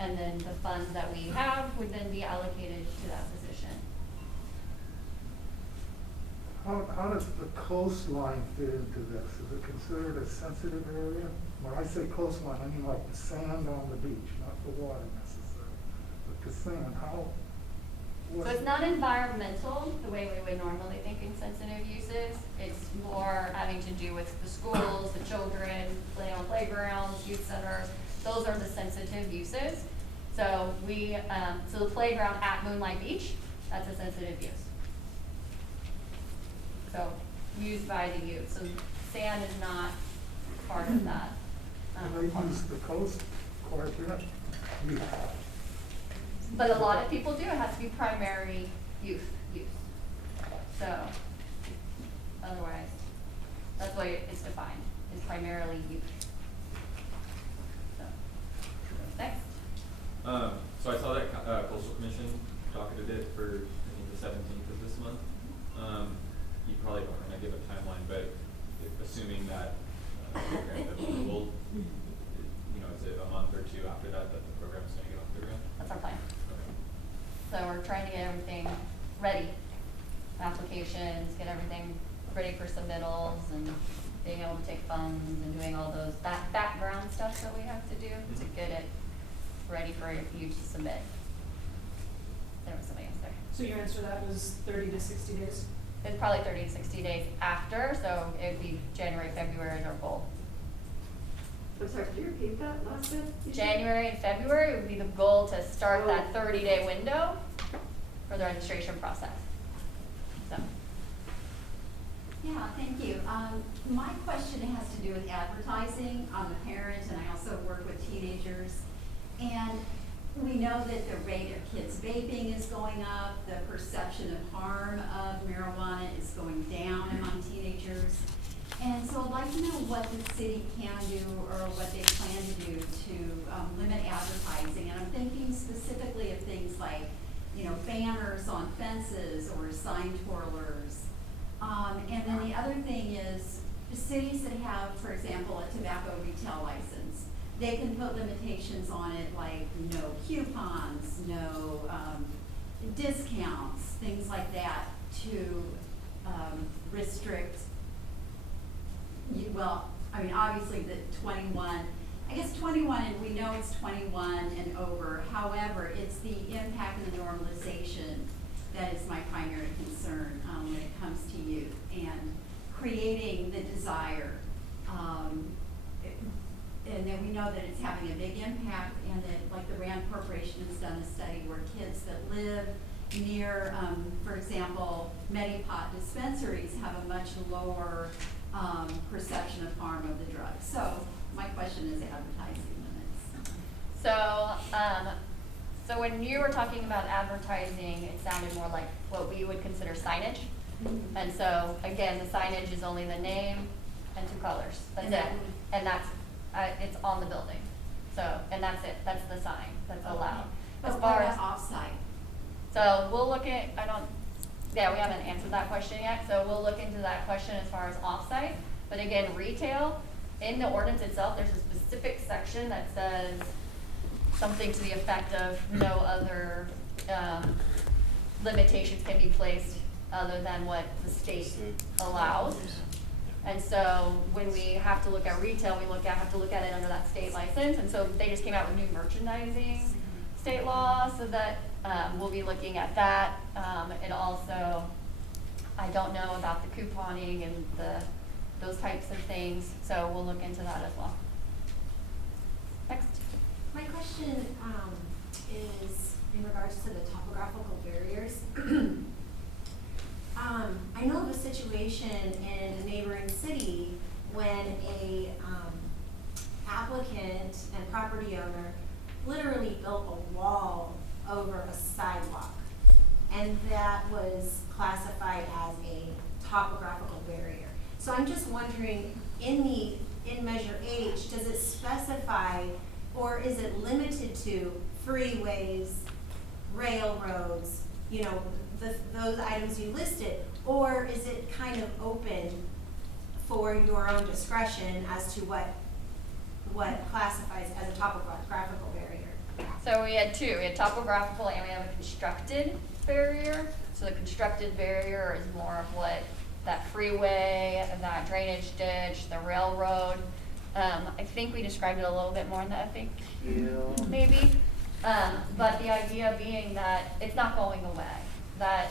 And then the funds that we have would then be allocated to that position. How does the coastline fit into this? Is it considered a sensitive area? When I say coastline, I mean like the sand on the beach, not the water necessarily, but the sand. So it's not environmental the way we would normally think in sensitive uses. It's more having to do with the schools, the children, playing on playgrounds, youth centers. Those are the sensitive uses. So so the playground at Moonlight Beach, that's a sensitive use. So used by the youth. So sand is not part of that. They use the coast quite a bit. Yeah. But a lot of people do. It has to be primary youth use. So otherwise, that's the way it's defined. It's primarily youth. So next. So I saw that Coastal Commission docket a bit for, I think, the 17th of this month. You probably don't want to give a timeline, but assuming that program is approval, you know, is it a month or two after that that the program is going to get off the ground? That's our plan. Okay. So we're trying to get everything ready. Applications, get everything ready for submittals and being able to take funds and doing all those background stuff that we have to do to get it ready for you to submit. There was somebody else there. So your answer to that was 30 to 60 days? It's probably 30 to 60 days after, so it would be January, February is our goal. I'm sorry, could you repeat that last bit? January and February would be the goal to start that 30-day window for the registration process. So. Yeah, thank you. My question has to do with advertising. I'm a parent and I also work with teenagers. And we know that the rate of kids vaping is going up, the perception of harm of marijuana is going down among teenagers. And so I'd like to know what the city can do or what they plan to do to limit advertising. And I'm thinking specifically of things like, you know, banners on fences or sign twirlers. And then the other thing is the cities that have, for example, a tobacco retail license, they can put limitations on it like no coupons, no discounts, things like that to restrict. Well, I mean, obviously the 21, I guess 21, and we know it's 21 and over. However, it's the impact and the normalization that is my primary concern when it comes to youth and creating the desire. And then we know that it's having a big impact, and that, like, the Rand Corporation has done a study where kids that live near, for example, Medipot dispensaries have a much lower perception of harm of the drug. So my question is advertising limits. So when you were talking about advertising, it sounded more like what we would consider signage. And so again, the signage is only the name and 2 colors. That's it. And that's it's on the building. So, and that's it. That's the sign that's allowed. As far as offsite. So we'll look at, we haven't answered that question yet, so we'll look into that question as far as offsite. But again, retail, in the ordinance itself, there's a specific section that says something to the effect of no other limitations can be placed other than what the state allows. And so when we have to look at retail, we have to look at it under that state license. And so they just came out with new merchandising state law, so that we'll be looking at that. And also, I don't know about the couponing and those types of things, so we'll look into that as well. Next. My question is in regards to the topographical barriers. I know of a situation in a neighboring city when a applicant and property owner literally built a wall over a sidewalk, and that was classified as a topographical barrier. So I'm just wondering, in Measure H, does it specify, or is it limited to freeways, railroads, you know, those items you listed, or is it kind of open for your own discretion as to what classifies as a topographical barrier? So we had 2. We had topographical and we have a constructed barrier. So the constructed barrier is more of what that freeway, that drainage ditch, the railroad. I think we described it a little bit more in the FAQ, maybe. But the idea being that it's not going away. That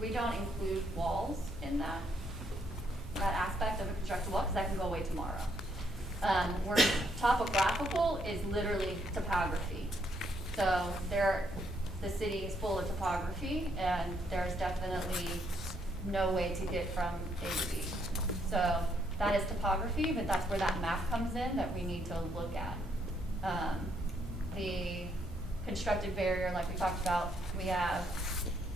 we don't include walls in that aspect of a constructed wall, because that can go away tomorrow. Where topographical is literally topography. So the city is full of topography, and there's definitely no way to get from A to B. So that is topography, but that's where that map comes in that we need to look at. The constructed barrier, like we talked about, we have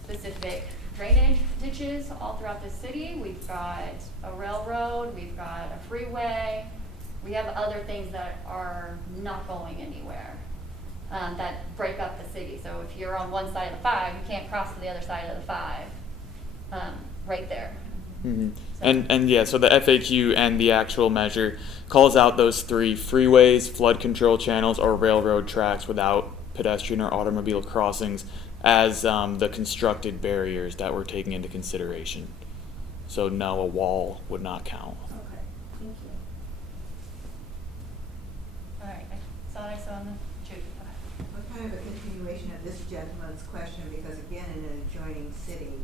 specific drainage ditches all throughout the city. We've got a railroad, we've got a freeway. We have other things that are not going anywhere, that break up the city. So if you're on one side of the 5, you can't cross to the other side of the 5, right there. Mm-hmm. And yeah, so the FAQ and the actual measure calls out those 3 freeways, flood control channels, or railroad tracks without pedestrian or automobile crossings as the constructed barriers that we're taking into consideration. So no, a wall would not count. Okay, thank you. All right, I thought I saw on the Judy. Well, kind of a continuation of this gentleman's question, because again, in an adjoining city,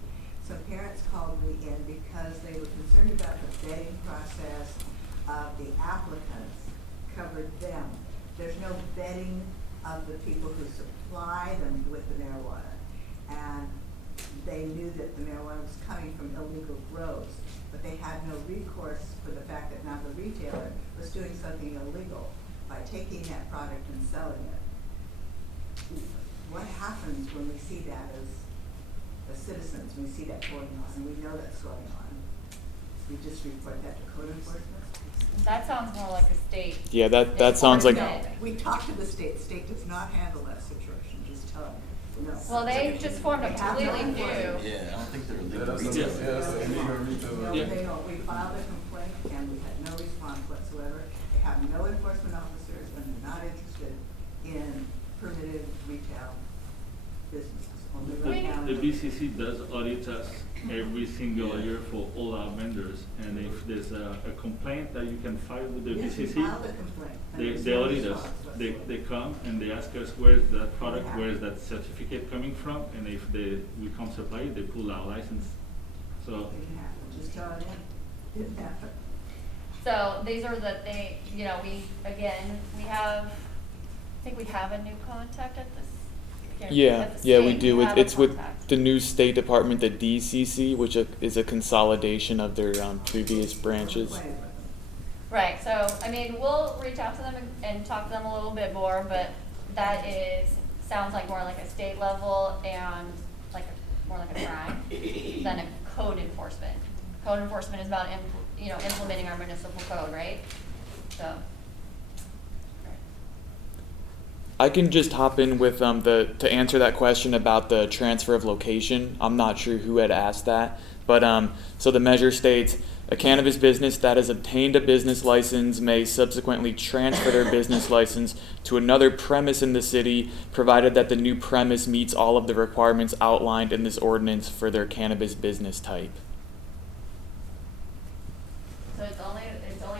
some parents called me in because they were concerned about the vetting process of the applicants covered them. There's no vetting of the people who supply them with the marijuana. And they knew that the marijuana was coming from illegal grows, but they had no recourse for the fact that now the retailer was doing something illegal by taking that product and selling it. What happens when we see that as citizens, when we see that going on, and we know that's going on? We just report that to code enforcement? That sounds more like a state. Yeah, that sounds like, No, we talk to the state does not handle that situation, just tell them, no. Well, they just formed a They have completely no new. enforcement. Yeah, I don't think they're Yeah, illegal. that's retail. that's the illegal retail. No, they don't. We filed a complaint and we had no response whatsoever. They have no enforcement officers and they're not interested in permitted retail businesses. Only right now. The BCC does audit us every single year for all our vendors, and if there's a complaint that you can file with the Yes, we BCC, filed a complaint. and they there's no audit us. response They whatsoever. come and they ask us where's that product, Yeah. where's that certificate coming from, and if we can't supply it, they pull our license. So, Didn't happen, just tell them, didn't happen. So these are the thing, we have, I think we have a new contact at this. at the yeah, we state. do. have a It's with contact. the new State Department, the DCC, which is a consolidation of their previous branches. Right, so, we'll reach out to them and talk to them a little bit more, but that sounds like more like a state level and more like a crime than a code enforcement. Code enforcement is about, implementing our municipal code, right? So. I can just hop in with to answer that question about the transfer of location. I'm not sure who had asked that, but so the measure states a cannabis business that has obtained a business license may subsequently transfer their business license to another premise in the city, provided that the new premise meets all of the requirements outlined in this ordinance for their cannabis business type. So it's only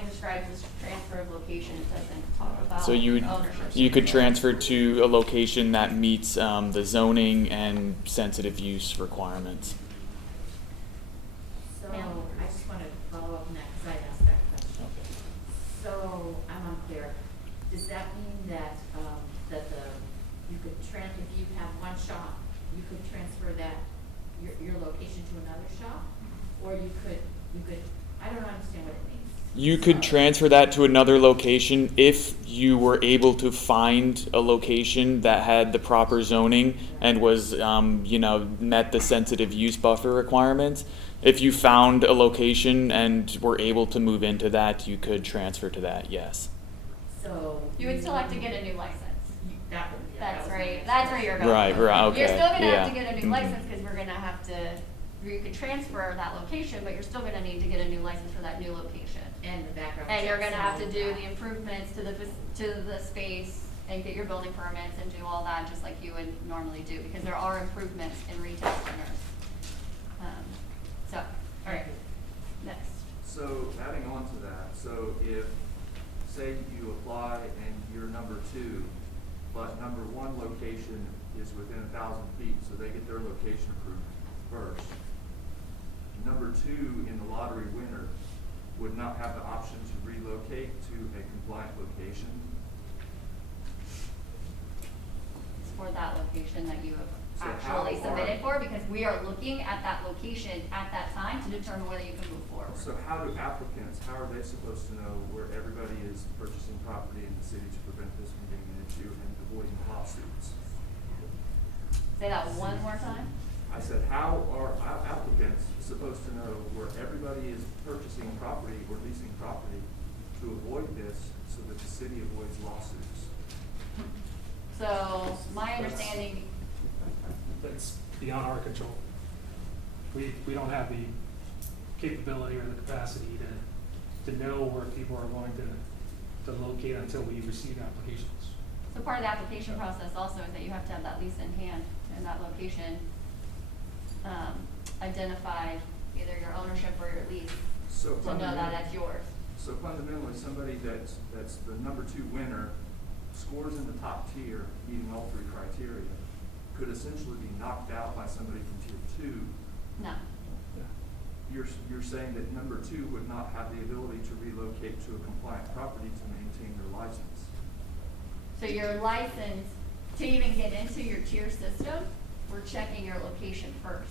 describes as transfer of location, it doesn't talk about So you ownership. could transfer to a location that meets the zoning and sensitive use requirements. So, I just want to follow up on that, because I asked that question. So, I'm unclear, does that mean that, you could if you have one shop, you could transfer your location to another shop? Or you could, I don't understand what it means. You could transfer that to another location if you were able to find a location that had the proper zoning and was, met the sensitive use buffer requirements. If you found a location and were able to move into that, you could transfer to that, yes. So. You would still have to get a new license. That would, That's right, that's where you're going. Right, okay, You're still gonna have yeah. to get a new Mhm. license, because we're gonna have to, you could transfer that location, but you're still gonna need to get a new license for that new location. And the background. And you're checks gonna and have to all do that. the improvements to the space and get your building permits and do all that, just like you would normally do, because there are improvements in retail centers. All right, next. So adding on to that, so if, say you apply and you're number 2, but number 1 location is within 1,000 feet, so they get their location approved first. Number 2 in the lottery winner would not have the option to relocate to a compliant location. It's for that location that you have So actually how submitted for, because we are looking at that location at that time to determine whether you can move forward. So how are they supposed to know where everybody is purchasing property in the city to prevent this from being an issue and avoiding lawsuits? Say that one more time. I said, how are our applicants supposed to know where everybody is purchasing property or leasing property to avoid this so that the city avoids lawsuits? So, my understanding, That's beyond our control. We don't have the capability or the capacity to know where people are going to locate until we receive applications. so part of the application process also is that you have to have that lease in hand and that location, identify either your ownership or your lease So to know that that's yours. So fundamentally, somebody that's the number 2 winner, scores in the top tier, meeting all 3 criteria, could essentially be knocked out by somebody from tier 2. No. You're saying that number 2 would not have the ability to relocate to a compliant property to maintain their license. So your license, to even get into your tier system, we're checking your location first.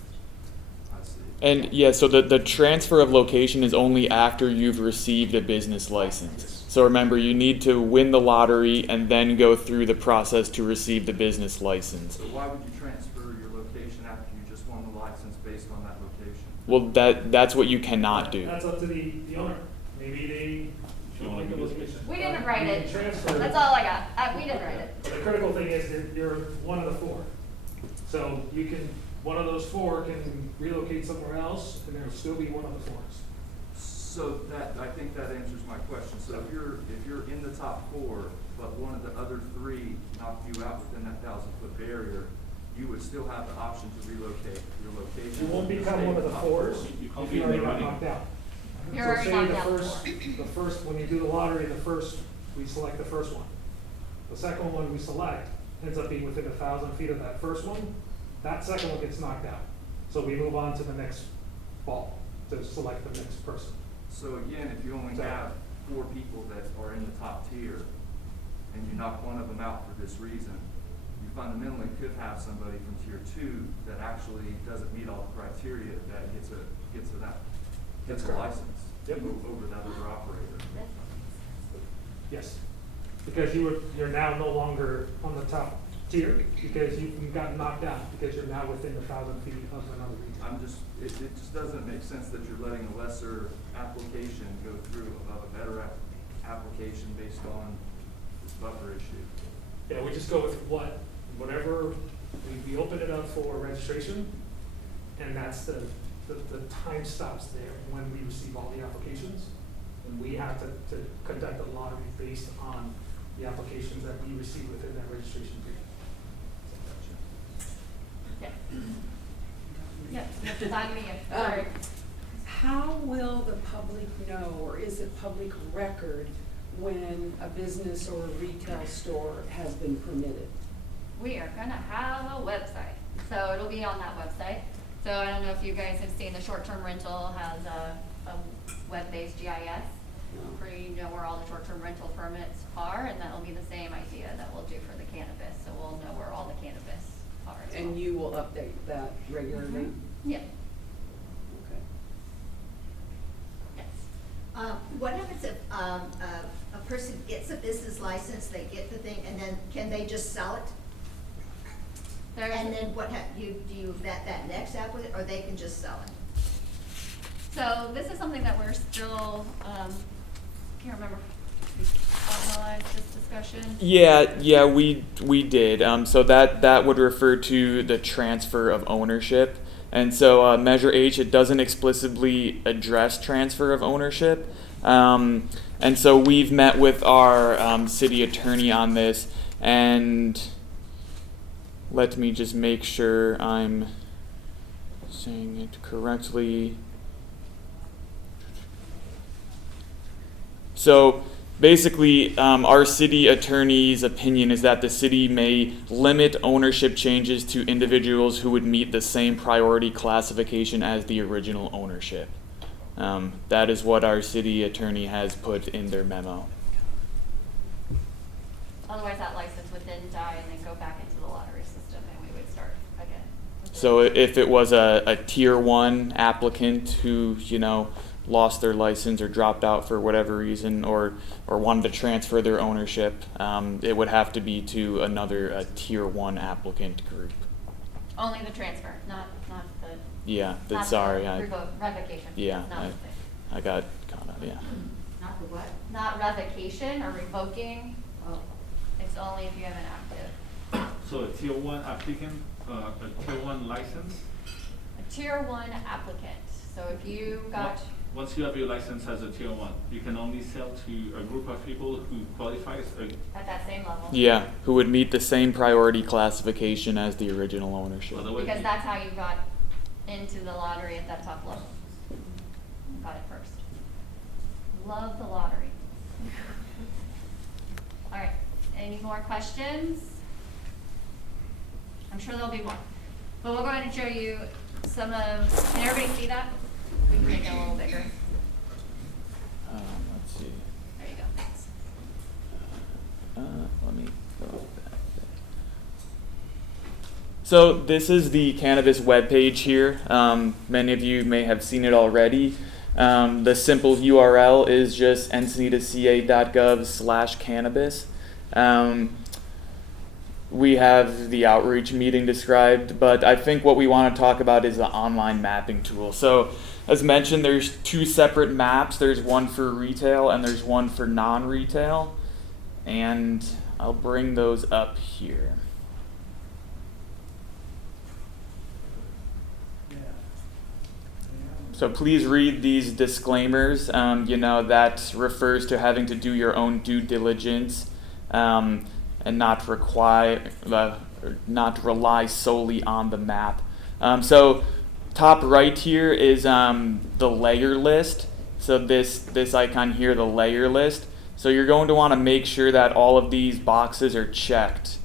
I see. And yeah, so the transfer of location is only after you've received a business license. So remember, you need to win the lottery and then go through the process to receive the business license. So why would you transfer your location after you just won the license based on that location? Well, that's what you cannot do. That's up to the owner. Maybe they don't like the location. We didn't write You it. can transfer. That's all I got. We didn't write it. The critical thing is that you're one of the four. So you can, one of those four can relocate somewhere else, and there'll still be one of the fours. So that, I think that answers my question. So if you're in the top four, but one of the other three knocked you out within that 1,000-foot barrier, you would still have the option to relocate your location. You won't to become stay one of in the top fours four. if you already got knocked out. You're So already say knocked out the first, when you do the lottery, we select the first one. The second one we select ends up being within 1,000 feet of that first one. That second one gets knocked out. So we move on to the next ball to select the next person. So again, if you only have 4 people that are in the top tier, and you knock one of them out for this reason, you fundamentally could have somebody from tier 2 that actually doesn't meet all the criteria that gets a license over that other operator. Yes, because you're now no longer on the top tier because you've gotten knocked out because you're now within 1,000 feet of another region. It just doesn't make sense that you're letting a lesser application go through above a better application based on this buffer issue. Yeah, we just go with whatever, we open it up for registration, and that's the time stops there when we receive all the applications. And we have to conduct a lottery based on the applications that we receive within that registration period. Yeah. Yeah, you have to sign me in. Sorry. How will the public know, or is it public record, when a business or a retail store has been permitted? We are gonna have a website, so it'll be on that website. So I don't know if you guys have seen the short-term rental has a web-based GIS. Where you know where all the short-term rental permits are, and that'll be the same idea that we'll do for the cannabis. So we'll know where all the cannabis are as well. And you will update that regularly? Yeah. Okay. Yes. What happens if a person gets a business license, they get the thing, and then can they just sell it? And then do you vet that next applicant, or they can just sell it? So this is something that we're still, can't remember, if we finalized this discussion. Yeah, we did. So that would refer to the transfer of ownership. And so Measure H, it doesn't explicitly address transfer of ownership. And so we've met with our city attorney on this, and let me just make sure I'm saying it correctly. So basically, our city attorney's opinion is that the city may limit ownership changes to individuals who would meet the same priority classification as the original ownership. That is what our city attorney has put in their memo. Otherwise, that license would then die and then go back into the lottery system, and we would start again. So if it was a tier 1 applicant who, lost their license or dropped out for whatever reason, or wanted to transfer their ownership, it would have to be to another tier 1 applicant group. Only the transfer, not the. Yeah, not sorry. The revocation. Yeah, Not the thing. I got caught up, yeah. Not the what? Not revocation or revoking. Oh. It's only if you have an active. So a tier 1 applicant, a tier 1 license? A tier 1 applicant. So if you got. Once you have your license as a tier 1, you can only sell to a group of people who qualifies. At that same level. Yeah, who would meet the same priority classification as the original ownership. Because that's how you got into the lottery at that top level. Got it first. Love the lottery. All right, any more questions? I'm sure there'll be more. But we'll go ahead and show you some of, can everybody see that? We can make it a little bigger. Let's see. There you go. Let me go back there. So this is the cannabis webpage here. Many of you may have seen it already. The simple URL is just encinitasca.gov/cannabis. we have the outreach meeting described, but I think what we want to talk about is the online mapping tool. So as mentioned, there's 2 separate maps. There's one for retail and there's one for non-retail. And I'll bring those up here. So please read these disclaimers. That refers to having to do your own due diligence and not rely solely on the map. So top right here is the layer list. So this icon here, the layer list. So you're going to want to make sure that all of these boxes are checked.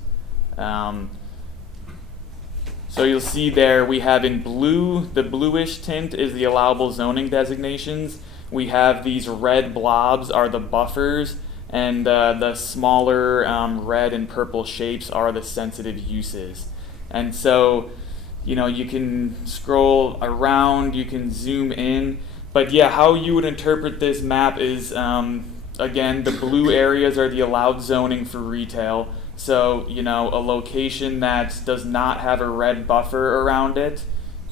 So you'll see there we have in blue, the bluish tint is the allowable zoning designations. We have these red blobs are the buffers, and the smaller red and purple shapes are the sensitive uses. And so, you can scroll around, you can zoom in, but yeah, how you would interpret this map is, again, the blue areas are the allowed zoning for retail. So, a location that does not have a red buffer around it,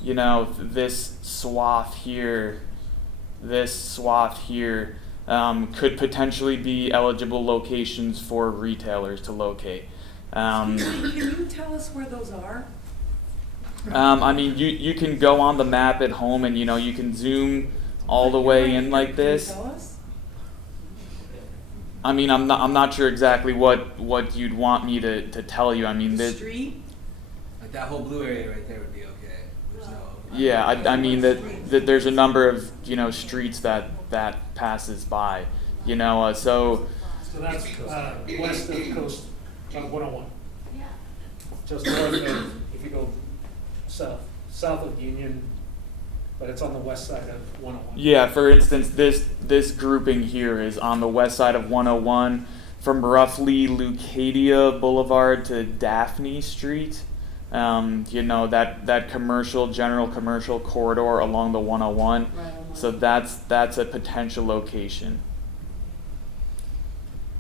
this swath here, could potentially be eligible locations for retailers to locate. Can you tell us where those are? You can go on the map at home and, you can zoom all the way in like this. Can you tell us? I'm not sure exactly what you'd want me to tell you. The street? Like that whole blue area right there would be okay. There's no. Yeah, that there's a number of streets that passes by, so. So that's west of coast of 101. Yeah. Just north of, if you go south of Union, but it's on the west side of 101. Yeah, for instance, this grouping here is on the west side of 101 from roughly Leucadia Boulevard to Daphne Street. That general commercial corridor along the 101. Right. So that's a potential location.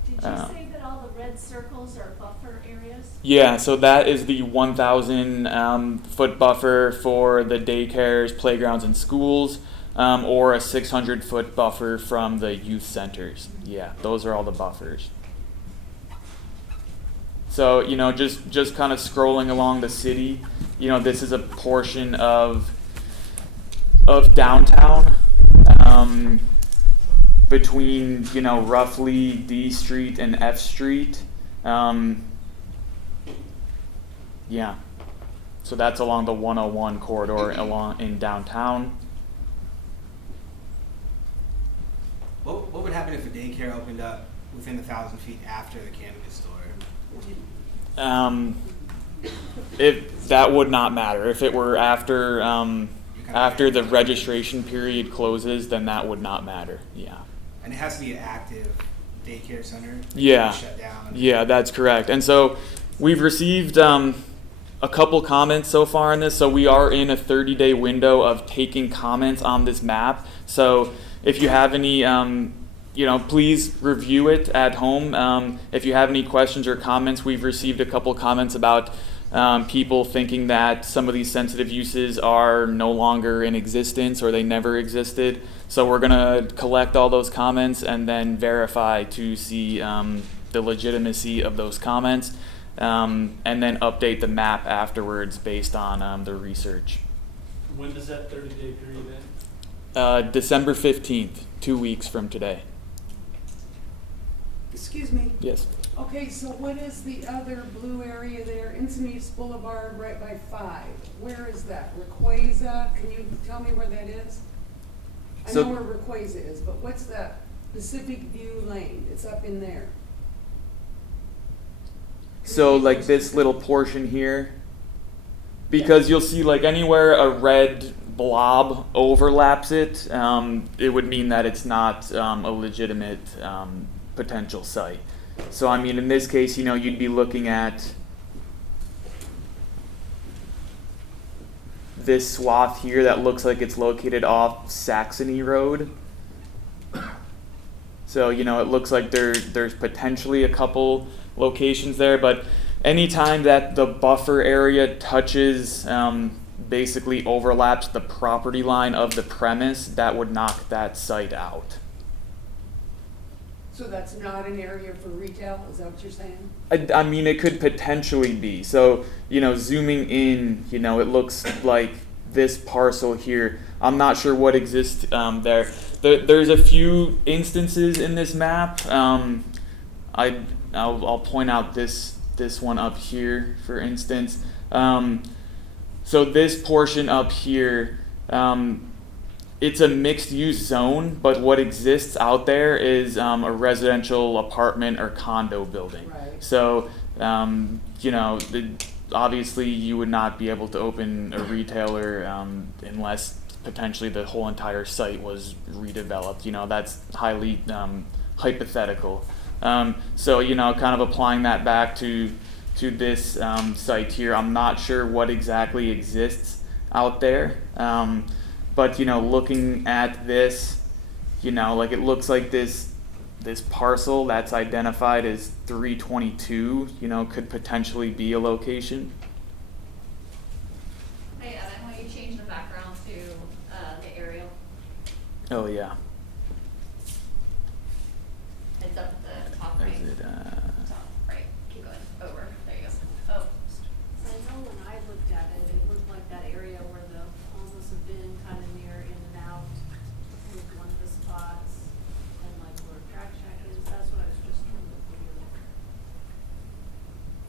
Did you say that all the red circles are buffer areas? Yeah, so that is the 1,000 foot buffer for the daycares, playgrounds, and schools, or a 600 foot buffer from the youth centers. Yeah, those are all the buffers. So, just kind of scrolling along the city, this is a portion of downtown, between, roughly D Street and F Street. Yeah. So that's along the 101 corridor in downtown. What would happen if a daycare opened up within 1,000 feet after the cannabis store? If that would not matter. If it were after the registration period closes, then that would not matter. Yeah. And it has to be an active daycare center. Yeah. Shut down. Yeah, that's correct. And so we've received a couple comments so far on this. So we are in a 30-day window of taking comments on this map. So if you have any, please review it at home. If you have any questions or comments, we've received a couple comments about people thinking that some of these sensitive uses are no longer in existence or they never existed. So we're going to collect all those comments and then verify to see the legitimacy of those comments, and then update the map afterwards based on the research. When does that 30-day period end? December 15th, 2 weeks from today. Excuse me. Yes. Okay, so what is the other blue area there? Encinitas Boulevard right by 5. Where is that? Requesa? Can you tell me where that is? I So- know where Requesa is, but what's that? Pacific View Lane. It's up in there. So like this little portion here, because you'll see like anywhere a red blob overlaps it, it would mean that it's not a legitimate potential site. So I mean, in this case, you'd be looking at this swath here that looks like it's located off Saxony Road. So it looks like there's potentially a couple locations there, but anytime that the buffer area touches, basically overlaps the property line of the premise, that would knock that site out. So that's not an area for retail, is that what you're saying? I mean, it could potentially be. So, zooming in, it looks like this parcel here. I'm not sure what exists there. There's a few instances in this map. I'll point out this one up here, for instance. So this portion up here, it's a mixed-use zone, but what exists out there is a residential apartment or condo building. Right. So, obviously you would not be able to open a retailer unless potentially the whole entire site was redeveloped. That's highly hypothetical. So, kind of applying that back to this site here, I'm not sure what exactly exists out there. But, looking at this, like it looks like this parcel that's identified as 322, could potentially be a location. Hey, Evan, will you change the background to the aerial? Oh, yeah. It's up at the top right. Is it, Top right. Keep going. Over. There you go. Oh. So I know when I looked at it, it looked like that area where the homeless have been kind of near in and out with one of the spots and like where Crack Shack is. That's what I was just trying to figure out.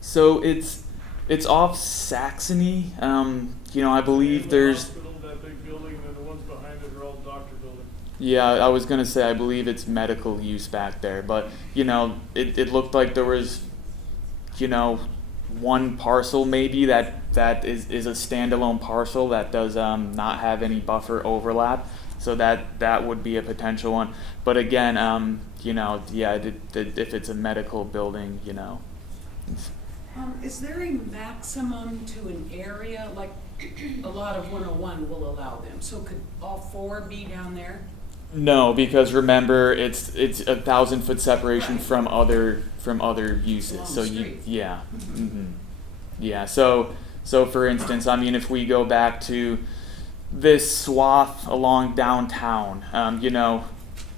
So it's off Saxony. I believe there's. Hospital, that big building, and then the ones behind it are all doctor buildings. Yeah, I was gonna say I believe it's medical use back there, but it looked like there was, one parcel maybe that is a standalone parcel that does not have any buffer overlap, so that would be a potential one. But again, if it's a medical building, it's, Is there a maximum to an area, like a lot of 101 will allow them, so could all four be down there? no, because remember it's 1,000-foot separation Right. from other uses. Along So the you street. yeah. Mm-hmm. Yeah, so for instance, I mean, if we go back to this swath along downtown,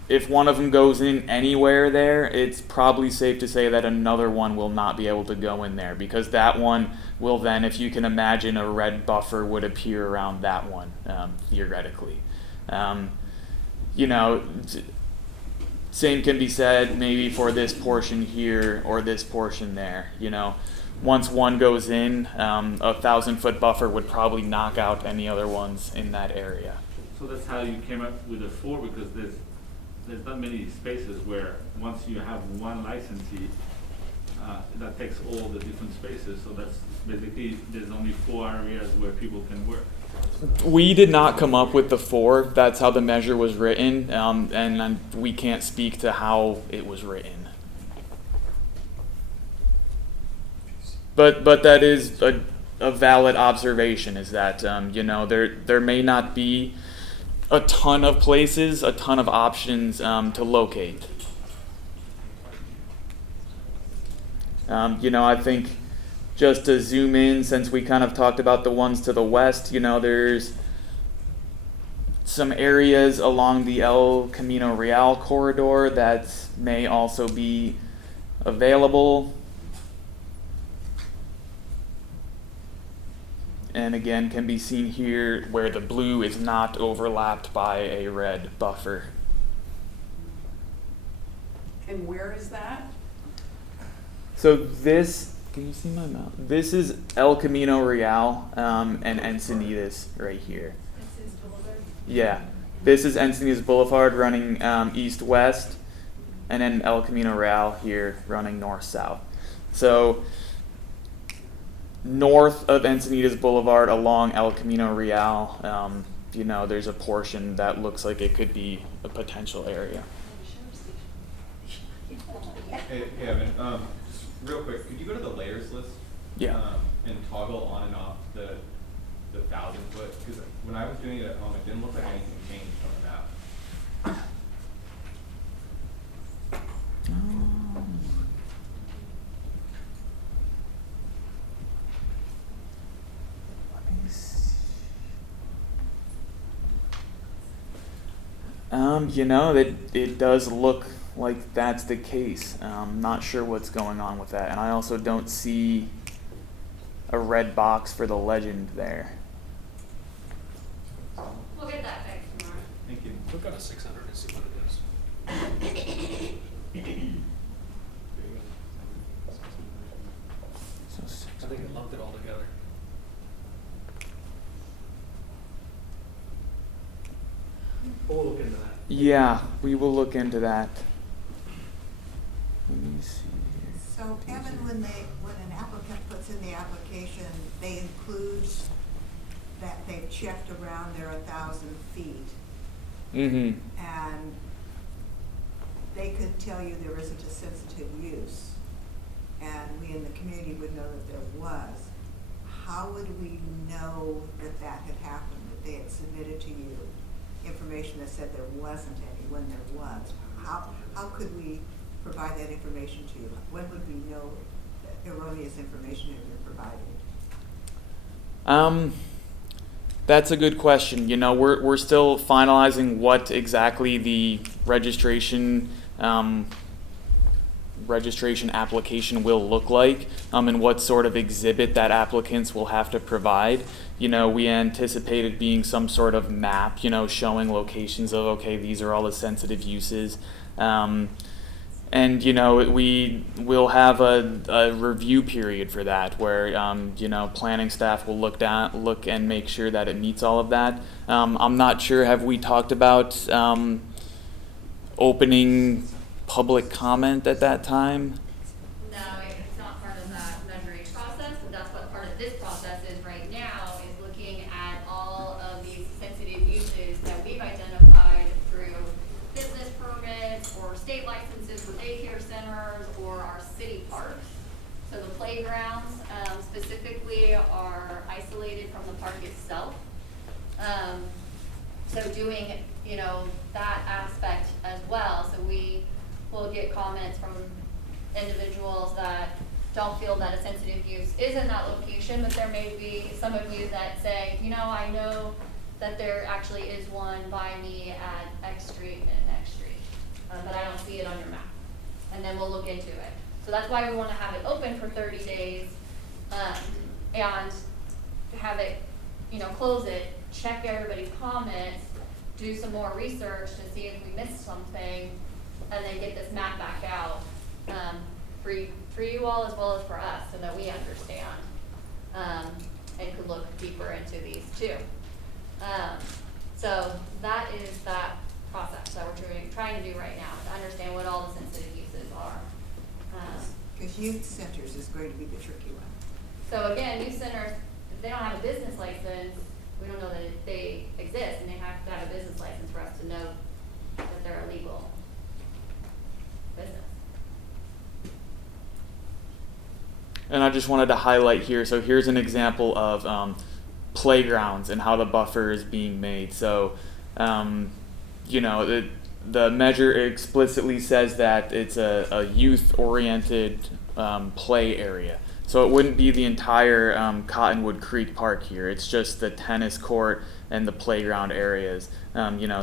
if one of them goes in anywhere there, it's probably safe to say that another one will not be able to go in there, because that one will then, if you can imagine, a red buffer would appear around that one, theoretically. Same can be said maybe for this portion here or this portion there. Once one goes in, 1,000-foot buffer would probably knock out any other ones in that area. So that's how you came up with the 4, because there's not many spaces where once you have one licensee, that takes all the different spaces. So that's basically, there's only 4 areas where people can work. We did not come up with the 4. That's how the measure was written, and we can't speak to how it was written. But that is a valid observation, is that there may not be a ton of places, a ton of options to locate. I think just to zoom in, since we kind of talked about the ones to the west, there's some areas along the El Camino Real corridor that may also be available. And again, can be seen here where the blue is not overlapped by a red buffer. And where is that? So this, can you see my mouth? This is El Camino Real and Encinitas right here. Yeah, this is Encinitas Boulevard running east-west, and then El Camino Real here running north-south. So north of Encinitas Boulevard along El Camino Real, there's a portion that looks like it could be a potential area. Hey Evan, just real quick, could you go to the layers list? Yeah. And toggle on and off the 1,000-foot? Because when I was doing it at home, it didn't look like anything changed on the map. it does look like that's the case. Not sure what's going on with that. And I also don't see a red box for the legend there. We'll get that fixed tomorrow. Thank you. Look at a 600 and see what it is. I think it lumped it all together. We'll look into that. Yeah, we will look into that. Let me see here. So Evan, when an applicant puts in the application, they include that they've checked around their 1,000 feet. Mm-hmm. And they could tell you there isn't a sensitive use, and we in the community would know that there was. How would we know that that had happened, that they had submitted to you information that said there wasn't any when there was? How could we provide that information to you? When would we know that erroneous information had been provided? That's a good question. We're still finalizing what exactly the registration application will look like, and what sort of exhibit that applicants will have to provide. We anticipated being some sort of map, showing locations of, okay, these are all the sensitive uses. And we will have a review period for that, where planning staff will look and make sure that it meets all of that. I'm not sure. Have we talked about opening public comment at that time? No, it's not part of that measuring process, and that's what part of this process is right now, is looking at all of these sensitive uses that we've identified through business permits or state licenses for daycare centers or our city parks. So the playgrounds specifically are isolated from the park itself. So doing, that aspect as well. So we will get comments from individuals that don't feel that a sensitive use is in that location, but there may be some of you that say, I know that there actually is one by me at X Street and X Street, but I don't see it on your map. And then we'll look into it. So that's why we want to have it open for 30 days and have it, close it, check everybody's comments, do some more research to see if we missed something, and then get this map back out for you all as well as for us, so that we understand and could look deeper into these too. So that is that process that we're trying to do right now, to understand what all the sensitive uses are. Because youth centers is going to be the tricky one. So again, youth centers, if they don't have a business license, we don't know that they exist, and they have to have a business license for us to know that they're a legal business. And I just wanted to highlight here, so here's an example of playgrounds and how the buffer is being made. So, the measure explicitly says that it's a youth-oriented play area. So it wouldn't be the entire Cottonwood Creek Park here. It's just the tennis court and the playground areas.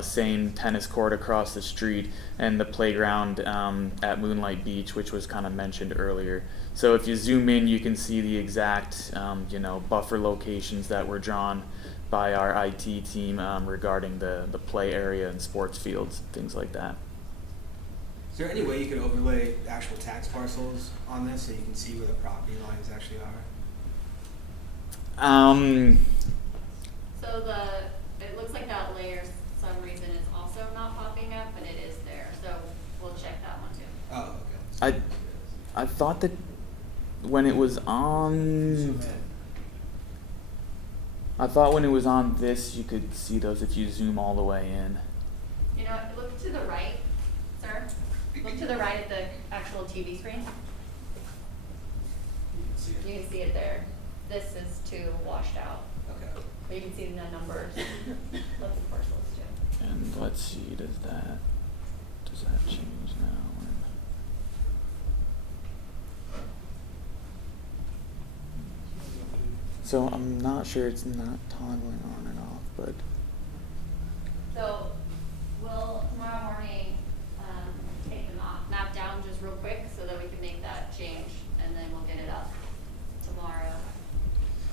Same tennis court across the street and the playground at Moonlight Beach, which was kind of mentioned earlier. So if you zoom in, you can see the exact, buffer locations that were drawn by our IT team regarding the play area and sports fields, things like that. Is there any way you could overlay actual tax parcels on this so you can see where the property lines actually are? So it looks like that layer, for some reason, is also not popping up, but it is there. So we'll check that one too. Oh, okay. I thought that when it was on, this, you could see those if you zoom all the way in. Look to the right, sir. Look to the right at the actual TV screen. You can see it there. This is too washed out. Okay. But you can see the numbers. Lots of parcels too. And let's see, does that change now? So I'm not sure it's not toggling on and off, but So tomorrow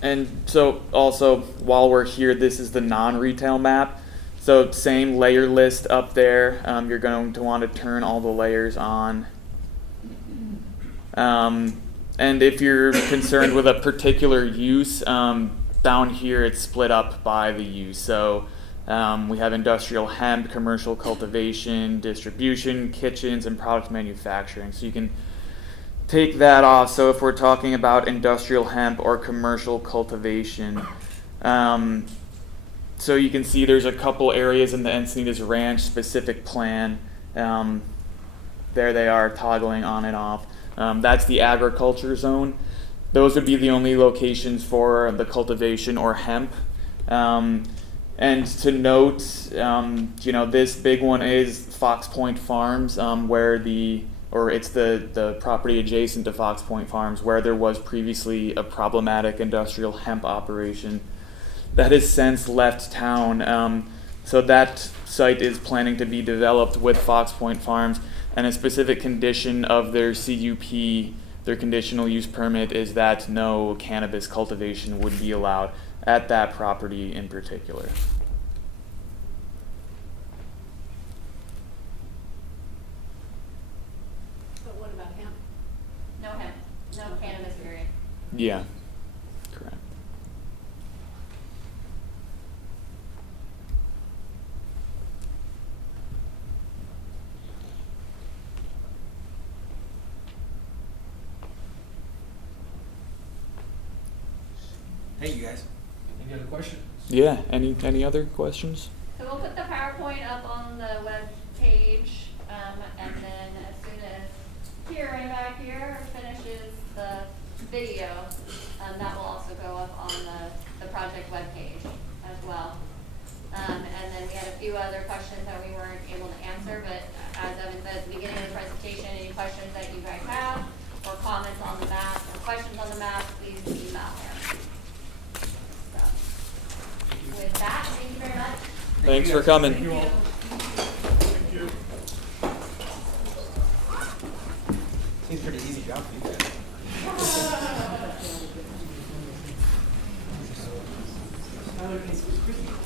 And so also, while we're here, this is the non-retail map. So same layer list up there. You're going to want to turn all the layers on. And if you're concerned with a particular use, down here it's split up by the use. So we have industrial hemp, commercial cultivation, distribution, kitchens, and product manufacturing. So you can take that off. So if we're talking about industrial hemp or commercial cultivation, so you can see there's a couple areas in the Encinitas Ranch specific plan. There they are toggling on and off. That's the agriculture zone. Those would be the only locations for the cultivation or hemp. And to note, this big one is Fox Point Farms, it's the property adjacent to Fox Point Farms where there was previously a problematic industrial hemp operation that has since left town. So that site is planning to be developed with Fox Point Farms, and a specific condition of their CUP, their conditional use permit, is that no cannabis cultivation would be allowed at that property in particular. But what about hemp? No hemp, no cannabis period. Yeah, correct. Hey, you guys. Any other questions? Yeah, any other questions? So we'll put the PowerPoint up on the web page, and then as soon as Kieran back here finishes the video, that will also go up on the project web page as well. And then we had a few other questions that we weren't able to answer, but as Evan said at the beginning of the presentation, any questions that you guys have, or comments on the map, or questions on the map, please email him. With that, thank you very much. Thanks for coming. Thank you all. Thank you. Seems pretty easy job for you guys.